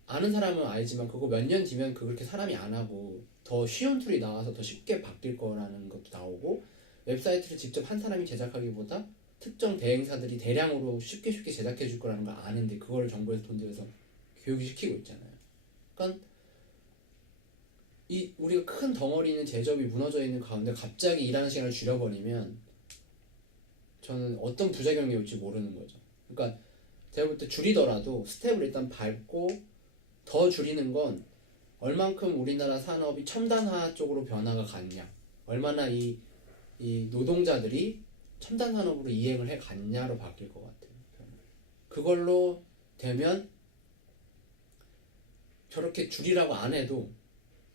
아는 사람은 알지만 그거 몇 년 뒤면 그렇게 사람이 안 하고 더 쉬운 툴이 나와서 더 쉽게 바뀔 거라는 것도 나오고 웹사이트를 직접 한 사람이 제작하기보다 특정 대행사들이 대량으로 쉽게 제작해 줄 거라는 걸 아는데 그거를 정부에서 돈 들여서 교육을 시키고 있잖아요. 그러니까 우리가 큰 덩어리 있는 제조업이 무너져 있는 가운데 갑자기 일하는 시간을 줄여버리면 저는 어떤 부작용이 올지 모르는 거죠. 그러니까 제가 볼 때 줄이더라도 스텝을 일단 밟고 더 줄이는 건 얼만큼 우리나라 산업이 첨단화 쪽으로 변화가 갔냐, 얼마나 이 노동자들이 첨단 산업으로 이행을 해 갔냐로 바뀔 것 같아요. 그걸로 되면 저렇게 줄이라고 안 해도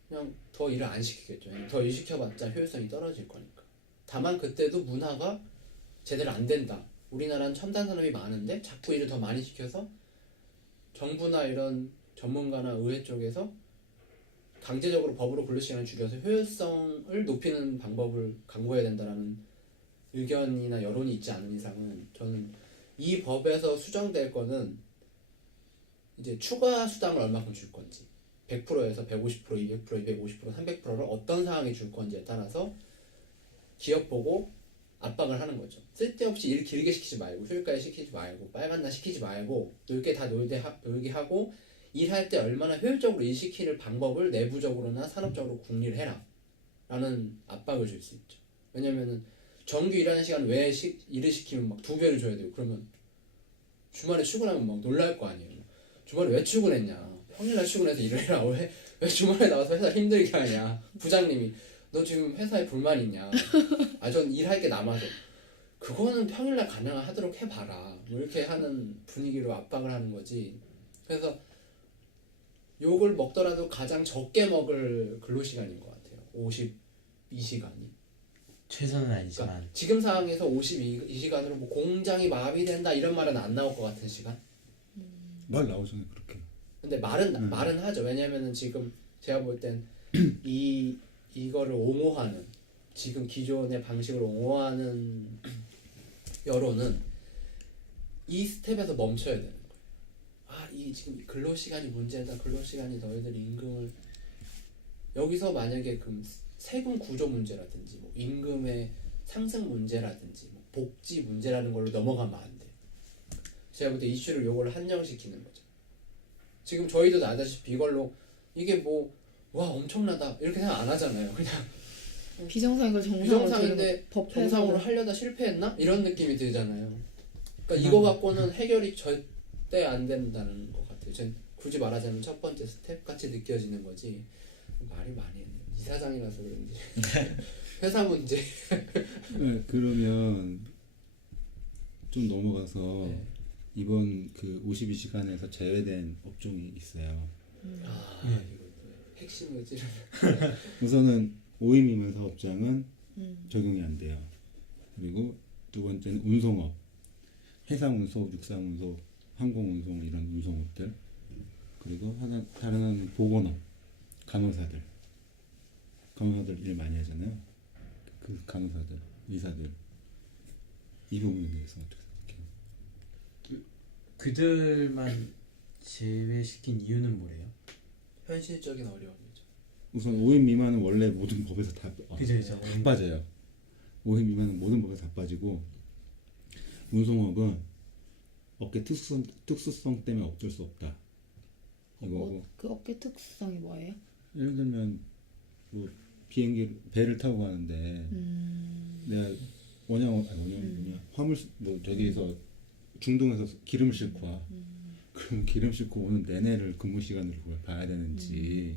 그냥 더 일을 안 시키겠죠. 더 일 시켜봤자 효율성이 떨어질 거니까. 다만 그때도 문화가 제대로 안 된다. 우리나라는 첨단 산업이 많은데 자꾸 일을 더 많이 시켜서 정부나 이런 전문가나 의회 쪽에서 강제적으로 법으로 근로시간을 줄여서 효율성을 높이는 방법을 강구해야 된다라는 의견이나 여론이 있지 않은 이상은 저는 이 법에서 수정될 거는 이제 추가 수당을 얼마큼 줄 건지 100%에서 150%, 200%, 250%, 300%를 어떤 상황에 줄 건지에 따라서 기업 보고 압박을 하는 거죠. 쓸데없이 일 길게 시키지 말고 휴일까지 시키지 말고 빨간 날 시키지 말고 놀게 다 놀게 하고 일할 때 얼마나 효율적으로 일 시키는 방법을 내부적으로나 산업적으로 궁리를 해라 라는 압박을 줄 수 있죠. 왜냐면은 정규 일하는 시간 외에 일을 시키면 막 2배를 줘야 되고 그러면 주말에 출근하면 막 놀랄 거 아니에요. 주말에 왜 출근했냐, 평일날 출근해서 일을 해라, 왜 주말에 나와서 회사 힘들게 하냐, 부장님이 너 지금 회사에 불만 있냐, 아 전 일할 게 남아서 그거는 평일날 가능하도록 해봐라 뭐 이렇게 하는 분위기로 압박을 하는 거지. 그래서 욕을 먹더라도 가장 적게 먹을 근로시간인 것 같아요. 52시간이. 최선은 아니지만 그러니까 지금 상황에서 52시간으로 뭐 공장이 마비된다 이런 말은 안 나올 것 같은 시간. 말 나오잖아요 그렇게. 근데 말은 하죠. 왜냐면은 지금 제가 볼 땐 이거를 옹호하는, 지금 기존의 방식을 옹호하는 여론은 이 스텝에서 멈춰야 되는 거예요. 아, 이 지금 근로시간이 문제다. 근로시간이 너희들 임금을, 여기서 만약에 그 세금 구조 문제라든지 뭐 임금의 상승 문제라든지 뭐 복지 문제라는 걸로 넘어가면 안 돼요. 제가 볼 때 이슈를 요걸 한정시키는 거죠. 지금 저희도 아다시피 이걸로 이게 뭐 와 엄청나다 이렇게 생각 안 하잖아요. 그냥 비정상인 걸 비정상인데 법회에서 정상으로 하려다 실패했나? 이런 느낌이 들잖아요. 그러니까 이거 갖고는 해결이 절대 안 된다는 것 같아요. 전 굳이 말하자면 첫 번째 스텝 같이 느껴지는 거지. 말이 많이 했네. 이사장이라서 그런지. 회사 문제. 네, 그러면 좀 넘어가서 네. 이번 그 52시간에서 제외된 업종이 있어요. 이거 핵심을 찌르. 우선은 5인 미만 사업장은 적용이 안 돼요. 그리고 두 번째는 운송업, 해상 운송, 육상 운송, 항공 운송 이런 운송업들. 그리고 다른 하나는 보건업, 간호사들 일 많이 하잖아요. 그 간호사들, 의사들 이 부분에 대해서 어떻게 생각해요? 그들만 제외시킨 이유는 뭐래요? 현실적인 어려움이죠. 우선 5인 미만은 원래 모든 법에서 다 그죠. 빠져요. 5인 미만은 모든 법에서 다 빠지고, 운송업은 업계 특수성 때문에 어쩔 수 없다 이거고. 그 업계 특수성이 뭐예요? 예를 들면 뭐 배를 타고 가는데 내가 뭐냐 화물 뭐 저기에서 중동에서 기름을 싣고 와. 그럼 기름 싣고 오는 내내를 근무 시간으로 그걸 봐야 되는지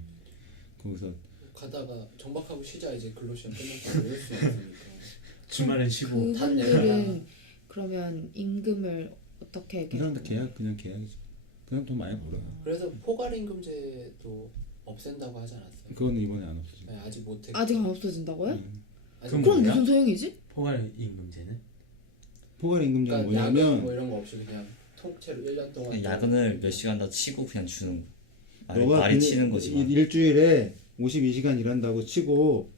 거기서 가다가 정박하고 쉬자 이제 근로시간 끝났다 이럴 수 있으니까. 주말엔 쉬고 그분들은 그러면 임금을 어떻게 그 사람들 그냥 계약이죠. 그냥 돈 많이 벌어요. 그래서 포괄임금제도 없앤다고 하지 않았어요? 그거는 이번에 안 없어져. 네, 아직 못해. 아직 안 없어진다고요? 아직 그럼 그럼 뭐야? 무슨 소용이지? 포괄 임금제는? 포괄 임금제가 그러니까 야근 뭐냐면 뭐 이런 거 없이 그냥 통째로 1년 동안 그냥 야근을 몇 시간 더 치고 그냥 주는 거. 너가 말이 치는 거지만 일주일에 52시간 일한다고 치고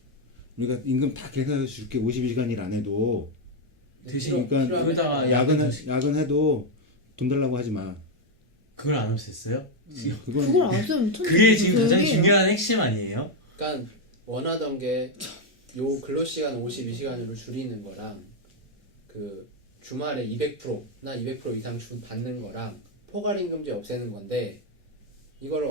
우리가 임금 다 계산해서 줄게. 52시간 일 안 해도 대신 그러니까 거기다가 야근해도 돈 달라고 하지 마. 그걸 안 없앴어요? 그걸 안 쓰면 그게 지금 가장 소용이에요. 중요한 핵심 아니에요? 그러니까 원하던 게 요 근로시간 52시간으로 줄이는 거랑 그 주말에 200%나 200% 이상 받는 거랑 포괄임금제 없애는 건데 이걸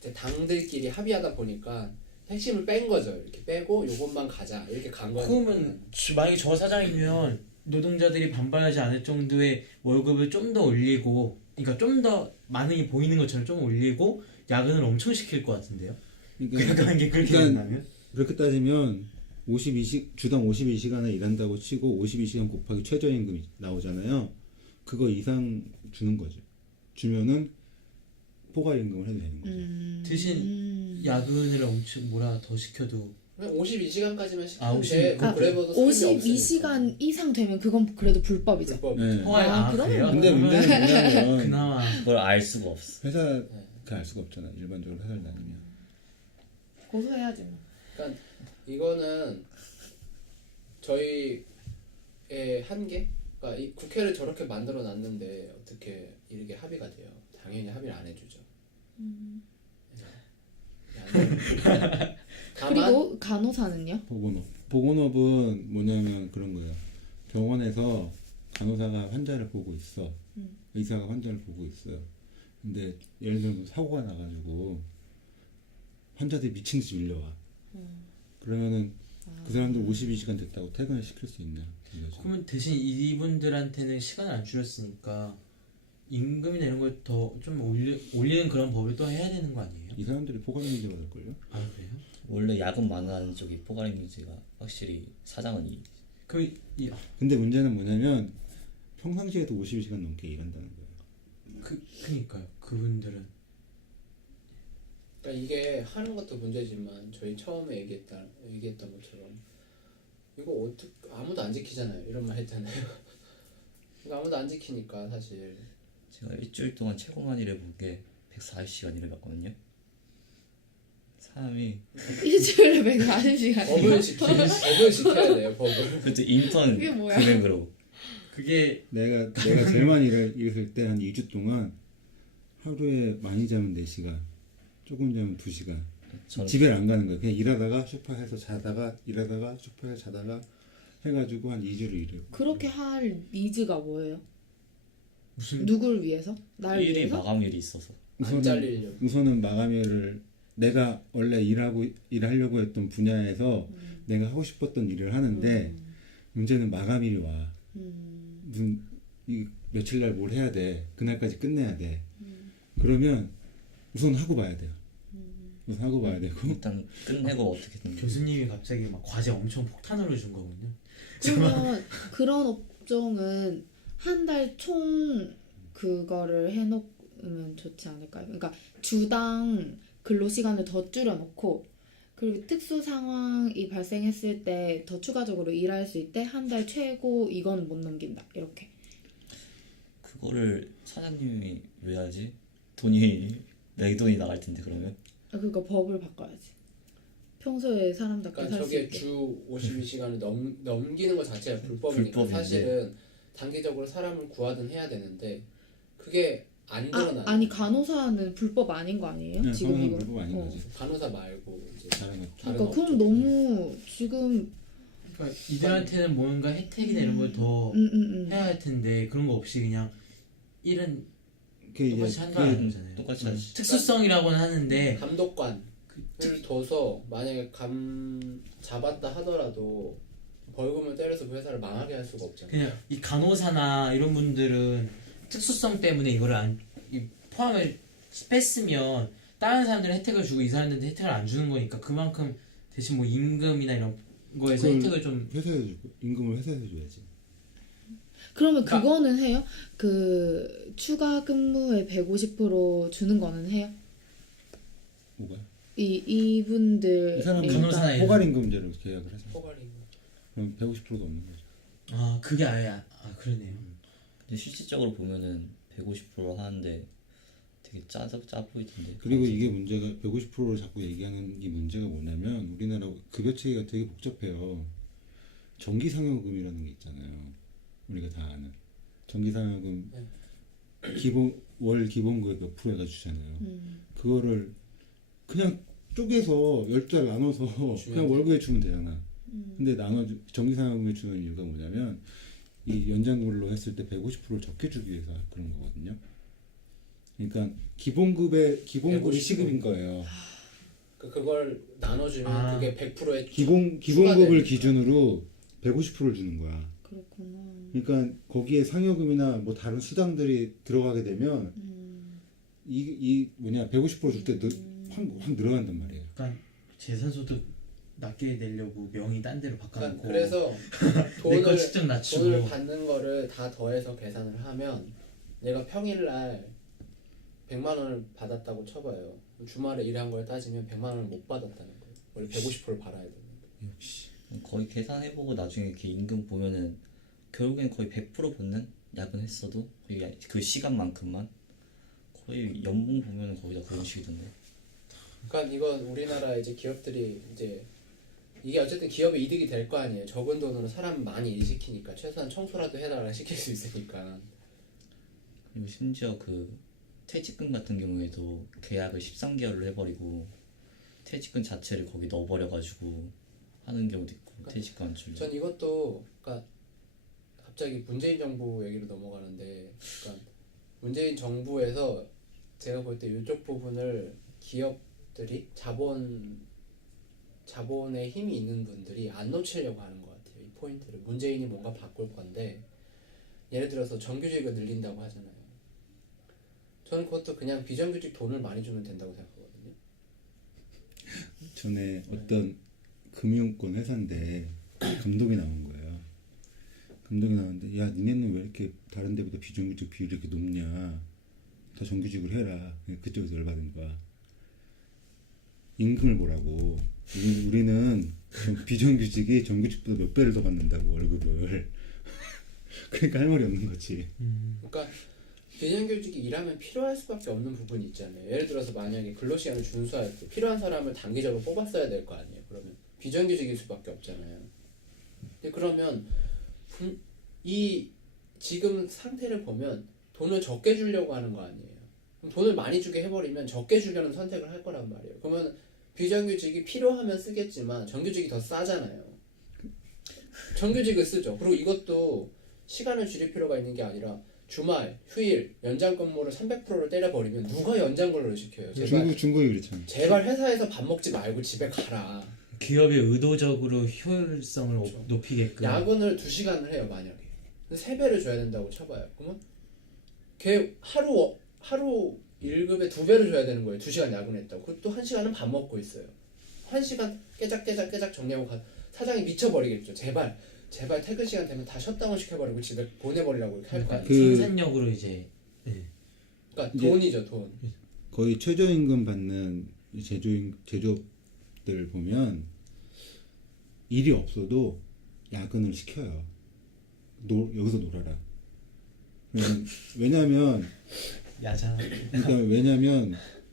이제 당들끼리 합의하다 보니까 핵심을 뺀 거죠. 이렇게 빼고 요것만 가자 이렇게 간 거니까. 그러면 만약에 저 사장이면 노동자들이 반발하지 않을 정도의 월급을 좀 더 올리고, 그러니까 좀 더 반응이 보이는 것처럼 좀 올리고 야근을 엄청 시킬 것 같은데요? 그러니까 그러니까 이게 그렇게 그러니까 된다면? 그렇게 따지면 주당 52시간을 일한다고 치고 52시간 곱하기 최저임금이 나오잖아요. 그거 이상 주는 거죠. 주면은 포괄임금을 해도 되는 거죠. 대신 야근을 엄청 뭐라 더 시켜도 52시간까지만 시키면 50 돼. 아, 그래도 삶이 없으니까. 52시간 이상 되면 그건 그래도 불법이죠. 불법. 네. 포괄 그러면 그래요? 근데 문제는 뭐냐면 그나마 그걸 알 수가 없어. 회사 알 수가 없잖아. 일반적으로 회사를 다니면. 고소해야지 뭐. 그러니까 이거는 저희의 한계? 그러니까 이 국회를 저렇게 만들어 놨는데 어떻게 이렇게 합의가 돼요? 당연히 합의를 안 해주죠. 다만 그리고 간호사는요? 보건업은 뭐냐면 그런 거예요. 병원에서 간호사가 환자를 보고 있어. 의사가 환자를 보고 있어요. 근데 예를 들면 사고가 나가지고 환자들이 미친 듯이 밀려와. 그러면은 그 사람들 52시간 됐다고 퇴근을 시킬 수 있냐 이거죠. 그러면 대신 이분들한테는 시간을 안 줄였으니까 임금이나 이런 걸 더 좀 올리는 그런 법을 또 해야 되는 거 아니에요? 이 사람들이 포괄임금 받을걸요? 아 그래요? 원래 야근 많은 쪽이 포괄임금제가 확실히 사장은 이 근데 문제는 뭐냐면 평상시에도 52시간 넘게 일한다는 거예요. 그니까요. 그분들은 그러니까 이게 하는 것도 문제지만 저희 처음에 얘기했던 것처럼 이거 어떻게 아무도 안 지키잖아요. 이런 말 했잖아요. 이거 아무도 안 지키니까 사실 제가 일주일 동안 최고만 일해본 게 140시간 일해봤거든요. 사람이 일주일에 140시간. 법을 지켜야 돼요. 법을. 그때 인턴 그게 뭐야? 금액으로 그게 내가 제일 많이 일했을 때 한 2주 동안 하루에 많이 자면 4시간, 조금 자면 2시간. 저는 집에 안 가는 거야. 그냥 일하다가 소파에서 자다가 일하다가 소파에서 자다가 해가지고 한 2주를 일해요. 그렇게 할 니즈가 뭐예요? 무슨 누굴 위해서? 날 일이 위해서? 마감일이 있어서 안 잘리려고. 우선은 마감일을 내가 원래 일하려고 했던 분야에서 내가 하고 싶었던 일을 하는데 문제는 마감일이 와. 무슨 며칠 날 뭘 해야 돼. 그날까지 끝내야 돼. 그러면 우선 하고 봐야 돼요. 우선 하고 봐야 되고. 일단 끝내고 어떻게든 교수님이 갑자기 막 과제 엄청 폭탄으로 준 거군요. 그러면 그런 업종은 한 달 총 그거를 해놓으면 좋지 않을까요? 그러니까 주당 근로시간을 더 줄여놓고 그리고 특수 상황이 발생했을 때 더 추가적으로 일할 수 있을 때 한 달 최고 이건 못 넘긴다 이렇게. 그거를 사장님이 왜 하지? 내 돈이 나갈 텐데 그러면 그러니까 법을 바꿔야지. 평소에 사람답게 그러니까 살 수 저게 있게. 주 52시간을 넘기는 것 자체가 불법이니까 불법인데. 사실은 단기적으로 사람을 구하든 해야 되는데 그게 안 드러나는 아니 간호사는 불법 아닌 거 아니에요? 네, 지금 그거는 이거. 불법 아닌 거지. 간호사 말고 이제 다른 것. 다른 그러니까 그럼 업종. 너무 지금 그러니까 이들한테는 뭔가 혜택이나 이런 걸 더 해야 할 텐데 그런 거 없이 그냥 일은 그게 똑같이 한다는 거잖아요. 똑같이 하지. 특수성이라고는 하는데 감독관을 둬서 만약에 잡았다 하더라도 벌금을 때려서 그 회사를 망하게 할 수가 없잖아요. 그냥 이 간호사나 이런 분들은 특수성 때문에 이거를 포함을 뺐으면 다른 사람들은 혜택을 주고 이 사람들한테 혜택을 안 주는 거니까 그만큼 대신 뭐 임금이나 이런 거에서 그걸 혜택을 좀 회사에서 주고 임금을 회사에서 줘야지. 그러면 그러니까- 그거는 해요? 그 추가 근무에 150% 주는 거는 해요? 뭐가? 이분들 이 사람은 간호사나 이런- 포괄임금제로 계약을 해서 포괄이 그럼 150%도 없는 거죠. 아 그게 아예 그러네요. 근데 실질적으로 보면은 150% 하는데 되게 짜 보이던데. 그리고 이게 문제가 150%를 자꾸 얘기하는 게 문제가 뭐냐면 우리나라 급여 체계가 되게 복잡해요. 정기상여금이라는 게 있잖아요. 우리가 다 아는 정기상여금 월 기본금액 몇 프로 해가 주잖아요. 그거를 그냥 쪼개서 10달 나눠서 그냥 월급에 주면 되잖아. 근데 정기상여금에 주는 이유가 뭐냐면 이 연장근로 했을 때 150%를 적게 주기 위해서 그런 거거든요. 그러니까 기본급이 150%. 시급인 거예요. 그걸 나눠주면 그게 100%의 기본급을 기준으로 150%를 주는 거야. 그렇구나. 그러니까 거기에 상여금이나 뭐 다른 수당들이 들어가게 되면 이 150% 줄 때 확 늘어난단 말이에요. 그러니까 재산소득 낮게 내려고 명의 딴 데로 그러니까 바꿔놓고 그래서 내 거 돈을 측정 낮추고 돈을 받는 거를 다 더해서 계산을 하면 내가 평일날 100만 원을 받았다고 쳐봐요. 주말에 일한 걸 따지면 100만 원을 못 받았다는 거예요. 원래 150%를 받아야 되는데. 역시 거의 계산해보고 나중에 이렇게 임금 보면은 결국엔 거의 100% 받는 야근했어도 거의 그 시간만큼만 거의 연봉 보면은 거의 다 그런 식이던데. 그러니까 이건 우리나라 이제 기업들이 이제 이게 어쨌든 기업의 이득이 될 거 아니에요. 적은 돈으로 사람 많이 일시키니까 최소한 청소라도 해달라 시킬 수 있으니까. 그리고 심지어 그 퇴직금 같은 경우에도 계약을 13개월로 해버리고 퇴직금 자체를 거기 넣어버려가지고 하는 경우도 있고 퇴직금 안 줄려. 전 이것도 그러니까 갑자기 문재인 정부 얘기로 넘어가는데, 그러니까 문재인 정부에서 제가 볼 때 이쪽 부분을 기업들이 자본의 힘이 있는 분들이 안 놓치려고 하는 것 같아요. 이 포인트를 문재인이 뭔가 바꿀 건데, 예를 들어서 정규직을 늘린다고 하잖아요. 저는 그것도 그냥 비정규직 돈을 많이 주면 된다고 생각하거든요. 전에 어떤 금융권 회사인데 감독이 나온 거예요. 감독이 나왔는데 야 니네는 왜 이렇게 다른 데보다 비정규직 비율이 이렇게 높냐, 다 정규직을 해라. 그쪽에서 열받은 거야. 임금을 보라고. 우리는 비정규직이 정규직보다 몇 배를 더 받는다고 월급을. 그러니까 할 말이 없는 거지. 그러니까 비정규직이 일하면 필요할 수밖에 없는 부분이 있잖아요. 예를 들어서 만약에 근로시간을 준수할 때 필요한 사람을 단기적으로 뽑았어야 될 거 아니에요. 그러면 비정규직일 수밖에 없잖아요. 근데 그러면 이 지금 상태를 보면 돈을 적게 주려고 하는 거 아니에요. 그럼 돈을 많이 주게 해버리면 적게 주려는 선택을 할 거란 말이에요. 그러면 비정규직이 필요하면 쓰겠지만 정규직이 더 싸잖아요. 정규직을 쓰죠. 그리고 이것도 시간을 줄일 필요가 있는 게 아니라 주말, 휴일, 연장 근무를 300%를 때려버리면 누가 연장 근무를 시켜요? 중국이 그렇잖아. 제발 회사에서 밥 먹지 말고 집에 가라. 기업이 의도적으로 효율성을 그렇죠. 높이게끔 야근을 2시간을 해요 만약에. 근데 3배를 줘야 된다고 쳐봐요. 그러면 걔 하루 1급에 2배를 줘야 되는 거예요. 2시간 야근했다고. 그리고 또 1시간은 밥 먹고 있어요. 1시간 깨작깨작 정리하고 사장이 미쳐버리겠죠. 제발 퇴근 시간 되면 다 셧다운 시켜버리고 집에 보내버리라고 이렇게 할 거 아니에요. 생산력으로 이제 그러니까 돈이죠 돈. 거의 최저임금 받는 제조업들 보면 일이 없어도 야근을 시켜요. 여기서 놀아라. 왜냐면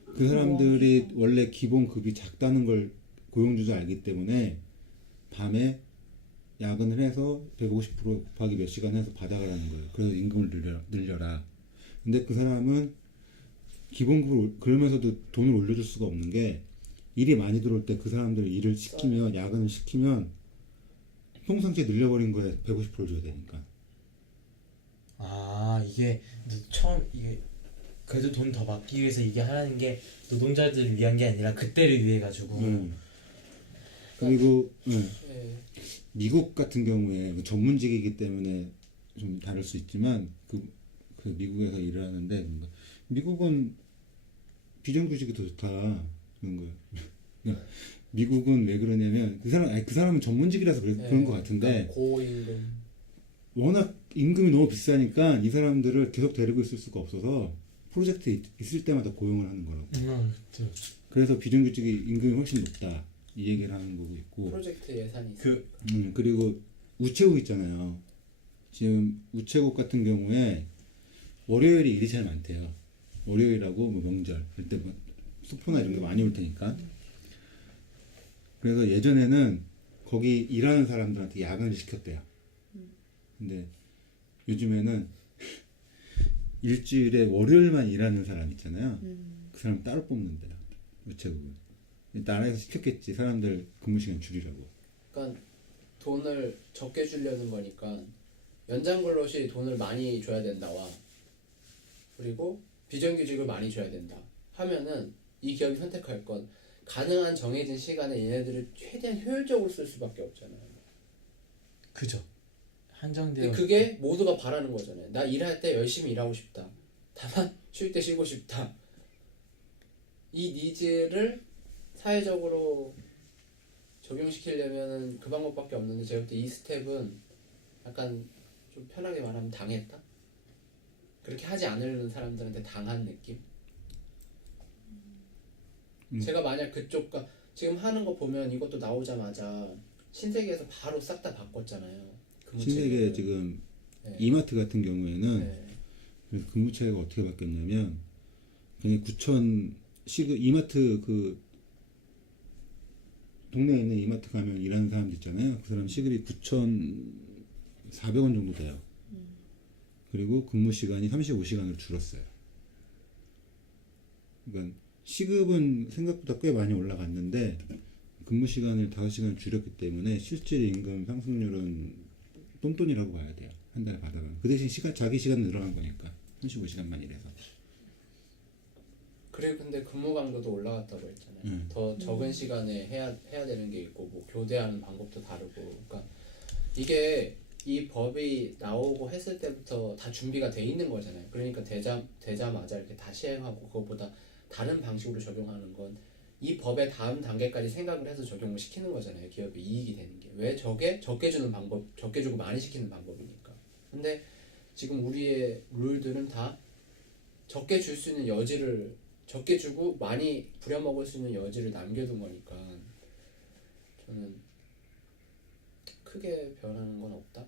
그 사람들이 원래 기본급이 작다는 걸 고용주도 알기 때문에 밤에 야근을 해서 150% 곱하기 몇 시간 해서 받아가라는 거예요. 그래서 임금을 늘려라. 근데 그 사람은 기본급을 그러면서도 돈을 올려줄 수가 없는 게, 일이 많이 들어올 때 그 사람들 일을 시키면, 야근을 시키면 평상시에 늘려버린 거에 150%를 줘야 되니까. 이게 이게 그래도 돈 더 받기 위해서 이게 하라는 게 노동자들을 위한 게 아니라 그때를 위해 가지고. 그리고 네. 미국 같은 경우에 전문직이기 때문에 좀 다를 수 있지만 그 미국에서 일을 하는데 미국은 비정규직이 더 좋다 그런 거예요. 미국은 왜 그러냐면 그 사람은 전문직이라서 그런 것 같은데, 그러니까 고임금. 워낙 임금이 너무 비싸니까 이 사람들을 계속 데리고 있을 수가 없어서 프로젝트 있을 때마다 고용을 하는 거라고. 그렇죠. 그래서 비정규직이 임금이 훨씬 높다 이 얘기를 하는 거고 있고. 프로젝트 예산이 있으니까. 그리고 우체국 있잖아요. 지금 우체국 같은 경우에 월요일이 일이 제일 많대요. 월요일하고 뭐 명절 그럴 때 뭐 수포나 이런 게 많이 올 테니까. 그래서 예전에는 거기 일하는 사람들한테 야근을 시켰대요. 근데 요즘에는 일주일에 월요일만 일하는 사람 있잖아요. 그 사람 따로 뽑는데요. 우체국은. 나라에서 시켰겠지. 사람들 근무 시간 줄이라고. 그러니까 돈을 적게 주려는 거니까 연장 근로시 돈을 많이 줘야 된다와 그리고 비정규직을 많이 줘야 된다 하면은 이 기업이 선택할 건 가능한 정해진 시간에 얘네들을 최대한 효율적으로 쓸 수밖에 없잖아요. 그죠. 한정되어. 근데 그게 모두가 바라는 거잖아요. 나 일할 때 열심히 일하고 싶다. 다만 쉴 때 쉬고 싶다. 이 니즈를 사회적으로 적용시키려면은 그 방법밖에 없는데 제가 볼 때 이 스텝은 약간 좀 편하게 말하면 당했다? 그렇게 하지 않으려는 사람들한테 당한 느낌? 제가 만약 그쪽과 지금 하는 거 보면 이것도 나오자마자 신세계에서 바로 싹 다 바꿨잖아요. 신세계 지금 네. 이마트 같은 경우에는 네. 그래서 근무 체계가 어떻게 바뀌었냐면 그냥 9천 시급 이마트 그 동네에 있는 이마트 가면 일하는 사람들 있잖아요. 그 사람 시급이 9,400원 정도 돼요. 그리고 근무 시간이 35시간으로 줄었어요. 그러니까 시급은 생각보다 꽤 많이 올라갔는데 근무 시간을 5시간 줄였기 때문에 실질 임금 상승률은 똔똔이라고 봐야 돼요. 한 달에 받아가면. 그 대신 자기 시간 늘어난 거니까 35시간만 일해서. 그래 근데 근무 강도도 올라갔다고 했잖아요. 더 적은 시간에 해야 되는 게 있고 뭐 교대하는 방법도 다르고. 그러니까 이게 이 법이 나오고 했을 때부터 다 준비가 돼 있는 거잖아요. 그러니까 되자마자 이렇게 다 시행하고 그것보다 다른 방식으로 적용하는 건 이 법의 다음 단계까지 생각을 해서 적용을 시키는 거잖아요. 기업이 이익이 되는 게. 왜 적게 주는 방법, 적게 주고 많이 시키는 방법이니까. 근데 지금 우리의 룰들은 다 적게 줄 수 있는 여지를 적게 주고 많이 부려먹을 수 있는 여지를 남겨둔 거니까 저는 크게 변하는 건 없다.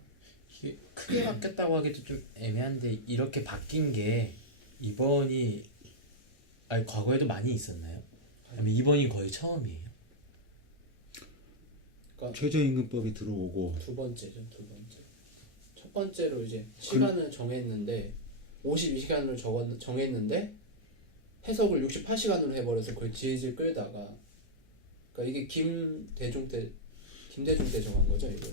이게 크게 바뀌었다고 하기도 좀 애매한데 이렇게 바뀐 게 이번이 아니 과거에도 많이 있었나요? 아니면 이번이 거의 처음이에요? 그러니까 최저임금법이 들어오고 두 번째죠, 두 번째. 첫 번째로 이제 시간을 정했는데 52시간으로 정했는데 해석을 68시간으로 해버려서 그걸 질질 끌다가 그러니까 이게 김대중 때 정한 거죠, 이거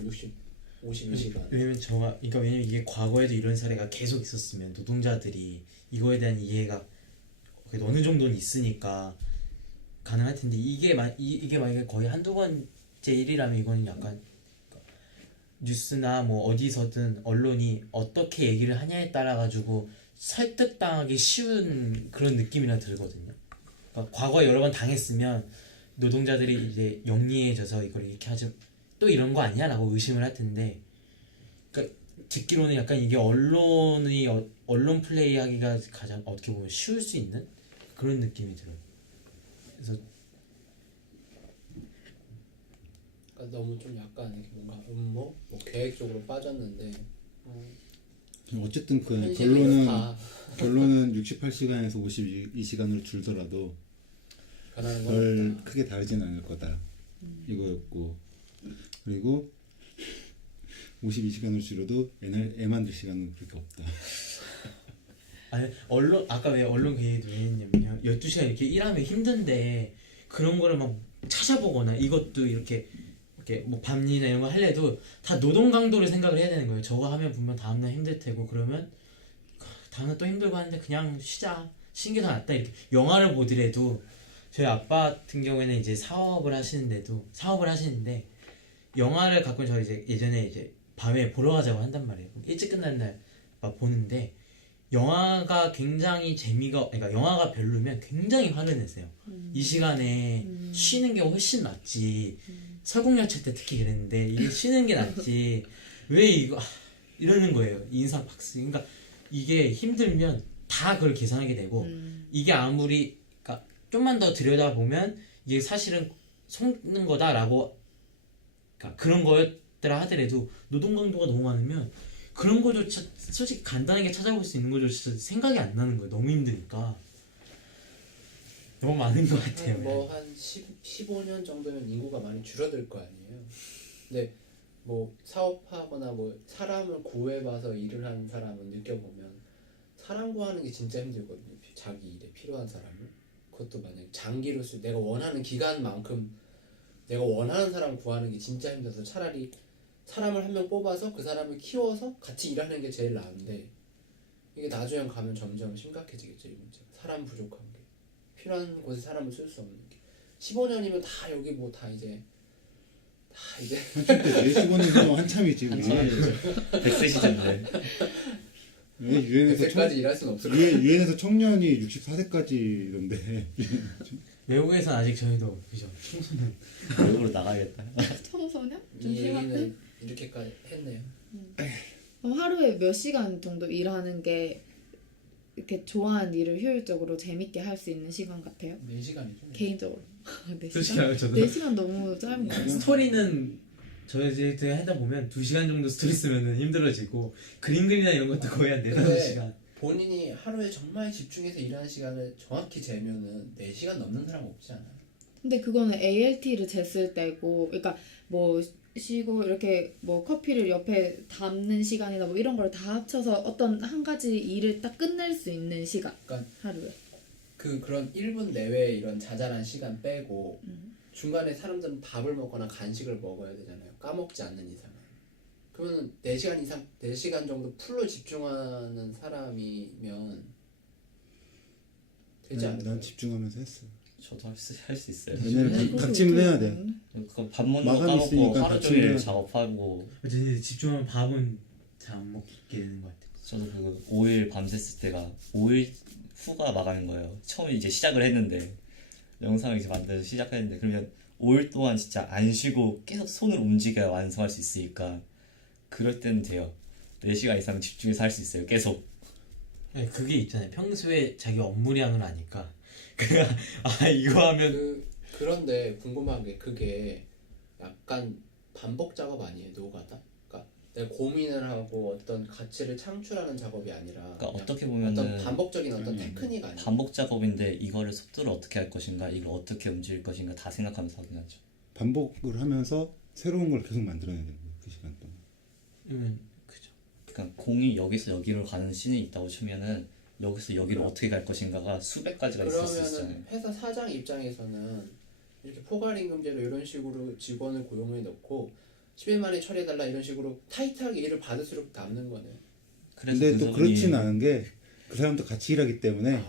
52시간. 왜냐면 그러니까 왜냐면 이게 과거에도 이런 사례가 계속 있었으면 노동자들이 이거에 대한 이해가 그래도 어느 정도는 있으니까 가능할 텐데 이게 만약에 거의 한두 번째 일이라면 이거는 약간 뉴스나 뭐 어디서든 언론이 어떻게 얘기를 하냐에 따라 가지고 설득당하기 쉬운 그런 느낌이라 들거든요. 그러니까 과거에 여러 번 당했으면 노동자들이 이제 영리해져서 이걸 이렇게 하지 또 이런 거 아니야? 라고 의심을 할 텐데 그러니까 듣기로는 약간 이게 언론 플레이하기가 가장 어떻게 보면 쉬울 수 있는 그런 느낌이 들어요. 그래서 그러니까 너무 좀 약간 이렇게 뭔가 음모, 뭐 계획적으로 빠졌는데 어쨌든 그 현실은 다 결론은 68시간에서 52시간으로 줄더라도 변하는 건 별 없다. 크게 다르진 않을 거다 이거였고 그리고 52시간으로 줄여도 애 만들 시간은 그렇게 없다. 아니 아까 왜 언론 그 얘기도 왜 했냐면요 12시간 이렇게 일하면 힘든데 그런 거를 막 찾아보거나 이것도 이렇게 뭐 밤일이나 이런 거 할래도 다 노동 강도를 생각을 해야 되는 거예요. 저거 하면 분명 다음날 힘들 테고 그러면 다음날 또 힘들고 하는데 그냥 쉬자 쉬는 게 더 낫다 이렇게 영화를 보더라도 저희 아빠 같은 경우에는 이제 사업을 하시는데 영화를 가끔 저 이제 예전에 이제 밤에 보러 가자고 한단 말이에요. 일찍 끝나는 날 막 보는데 영화가 굉장히 그러니까 영화가 별로면 굉장히 화를 내세요. 이 시간에 쉬는 게 훨씬 낫지. 설국열차 때 특히 그랬는데 이게 쉬는 게 낫지. 왜 이거 이러는 거예요. 인상 박스. 그러니까 이게 힘들면 다 그걸 계산하게 되고 이게 아무리 그러니까 좀만 더 들여다보면 이게 사실은 속는 거다라고 그러니까 그런 거였더라 하더라도 노동 강도가 너무 많으면 그런 거조차 솔직히 간단하게 찾아볼 수 있는 거조차 생각이 안 나는 거예요. 너무 힘드니까. 너무 많은 것 같아요. 뭐한 15년 정도면 인구가 많이 줄어들 거 아니에요. 근데 뭐 사업하거나 뭐 사람을 구해봐서 일을 하는 사람은 느껴보면 사람 구하는 게 진짜 힘들거든요. 자기 일에 필요한 사람을. 그것도 만약에 장기로 내가 원하는 기간만큼 내가 원하는 사람 구하는 게 진짜 힘들어서 차라리 사람을 한 명 뽑아서 그 사람을 키워서 같이 일하는 게 제일 나은데 이게 나중에 가면 점점 심각해지겠죠. 이 문제가. 사람 부족한 게. 필요한 곳에 사람을 쓸 수 없는 게 15년이면 다 여기 뭐 다 이제 한참이지. 15년 한참이지. 한참이죠. 100세 시대인데. 유엔에서 100세까지 일할 수는 없을 유엔에서 청년이 64세까지던데. 외국에선 아직 저희도 그죠. 외국으로 나가겠다. 청소년? 좀 이 심한데? 얘기는 이렇게까지 했네요. 그럼 하루에 몇 시간 정도 일하는 게 이렇게 좋아하는 일을 효율적으로 재밌게 할 수 있는 시간 같아요? 4시간이죠. 개인적으로. 4시간? 솔직히 저도 4시간 너무 짧은 거 같아요. 스토리는 저희 이제 하다 보면 2시간 정도 스토리 쓰면은 힘들어지고 그림 그리나 이런 것도 거의 한 4, 근데 5시간. 본인이 하루에 정말 집중해서 일하는 시간을 정확히 재면은 4시간 넘는 사람 없지 않아요? 근데 그거는 ALT를 쟀을 때고, 그러니까 뭐 쉬고 이렇게 뭐 커피를 옆에 담는 시간이나 뭐 이런 걸 다 합쳐서 어떤 한 가지 일을 딱 끝낼 수 있는 시간. 그러니까 하루에. 그런 1분 내외의 이런 자잘한 시간 빼고 중간에 사람들은 밥을 먹거나 간식을 먹어야 되잖아요. 까먹지 않는 이상은. 그러면 4시간 이상, 4시간 정도 풀로 집중하는 사람이면 되지 않을까요? 난 집중하면서 했어. 저도 할 수 있어요. 왜냐면 그것도 각집을 해야 돼. 어떻게 그밥 먹는 거 마감 까먹고 있으니까 하루 같이 종일 해야 돼. 작업하고. 근데 집중하면 밥은 잘 안 먹게 되는 것 같아요. 저도 그 5일 밤샜을 때가 5일 후가 마감인 거예요. 처음에 이제 시작을 했는데 영상을 이제 만들어서 시작했는데 그러면 5일 동안 진짜 안 쉬고 계속 손을 움직여야 완성할 수 있으니까 그럴 때는 돼요. 4시간 이상 집중해서 할 수 있어요. 계속. 네, 그게 있잖아요. 평소에 자기 업무량을 아니까 이거 하면 그런데 궁금한 게 그게 약간 반복 작업 아니에요? 노가다? 그러니까 내가 고민을 하고 어떤 가치를 창출하는 작업이 아니라 그러니까 그냥 어떻게 보면은 어떤 반복적인 어떤 테크닉 아니에요? 반복 작업인데 이거를 속도를 어떻게 할 것인가, 이걸 어떻게 움직일 것인가 다 생각하면서 하긴 하죠. 반복을 하면서 새로운 걸 계속 만들어내야 되는 거야, 그 시간 동안. 그죠. 그러니까 공이 여기서 여기로 가는 씬이 있다고 치면은 여기서 여기로 어떻게 갈 것인가가 수백 가지가 있을 수 있잖아요. 그러면은 회사 사장 입장에서는 이렇게 포괄임금제로 이런 식으로 직원을 고용해 놓고 10일 만에 처리해달라 이런 식으로 타이트하게 일을 받을수록 남는 거네요. 그래서 근데 그 또 부분이- 그렇진 않은 게 그 사람도 같이 일하기 때문에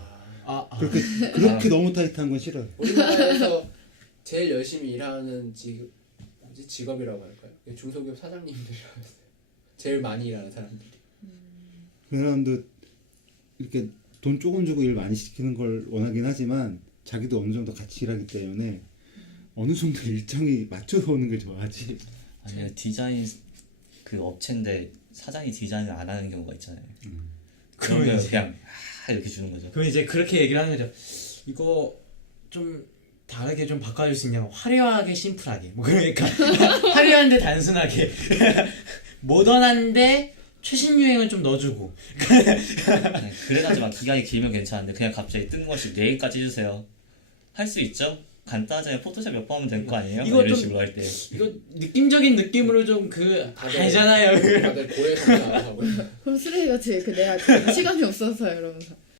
그렇게 아. 너무 타이트한 건 싫어요. 우리나라에서 제일 열심히 일하는 직업이라고 할까요? 중소기업 사장님들이라고 했어요. 제일 많이 일하는 사람들이. 그 사람도 이렇게 돈 조금 주고 일 많이 시키는 걸 원하긴 하지만 자기도 어느 정도 같이 일하기 때문에 어느 정도 일정이 맞춰서 오는 걸 좋아하지. 아니요, 디자인 그 업체인데 사장이 디자인을 안 하는 경우가 있잖아요. 그러면 그러면 이제- 그냥 이렇게 주는 거죠. 그럼 이제 그렇게 얘기를 하는 거죠. 이거 좀 다르게 좀 바꿔줄 수 있냐고. 화려하게 심플하게. 뭐 그러니까 화려한데 단순하게 모던한데 최신 유행을 좀 넣어주고. 네, 그래가지고 막 기간이 길면 괜찮은데 그냥 갑자기 뜬금없이 내일까지 해주세요. 할 수 있죠? 간단하잖아요. 포토샵 몇 번 하면 될 거 아니에요? 이거 이런 좀- 식으로 할 때. 이거 느낌적인 느낌으로 좀 알잖아요. 다들 고해성사 하고 그럼 쓰레기같이 내가 지금 시간이 없어서 이러면서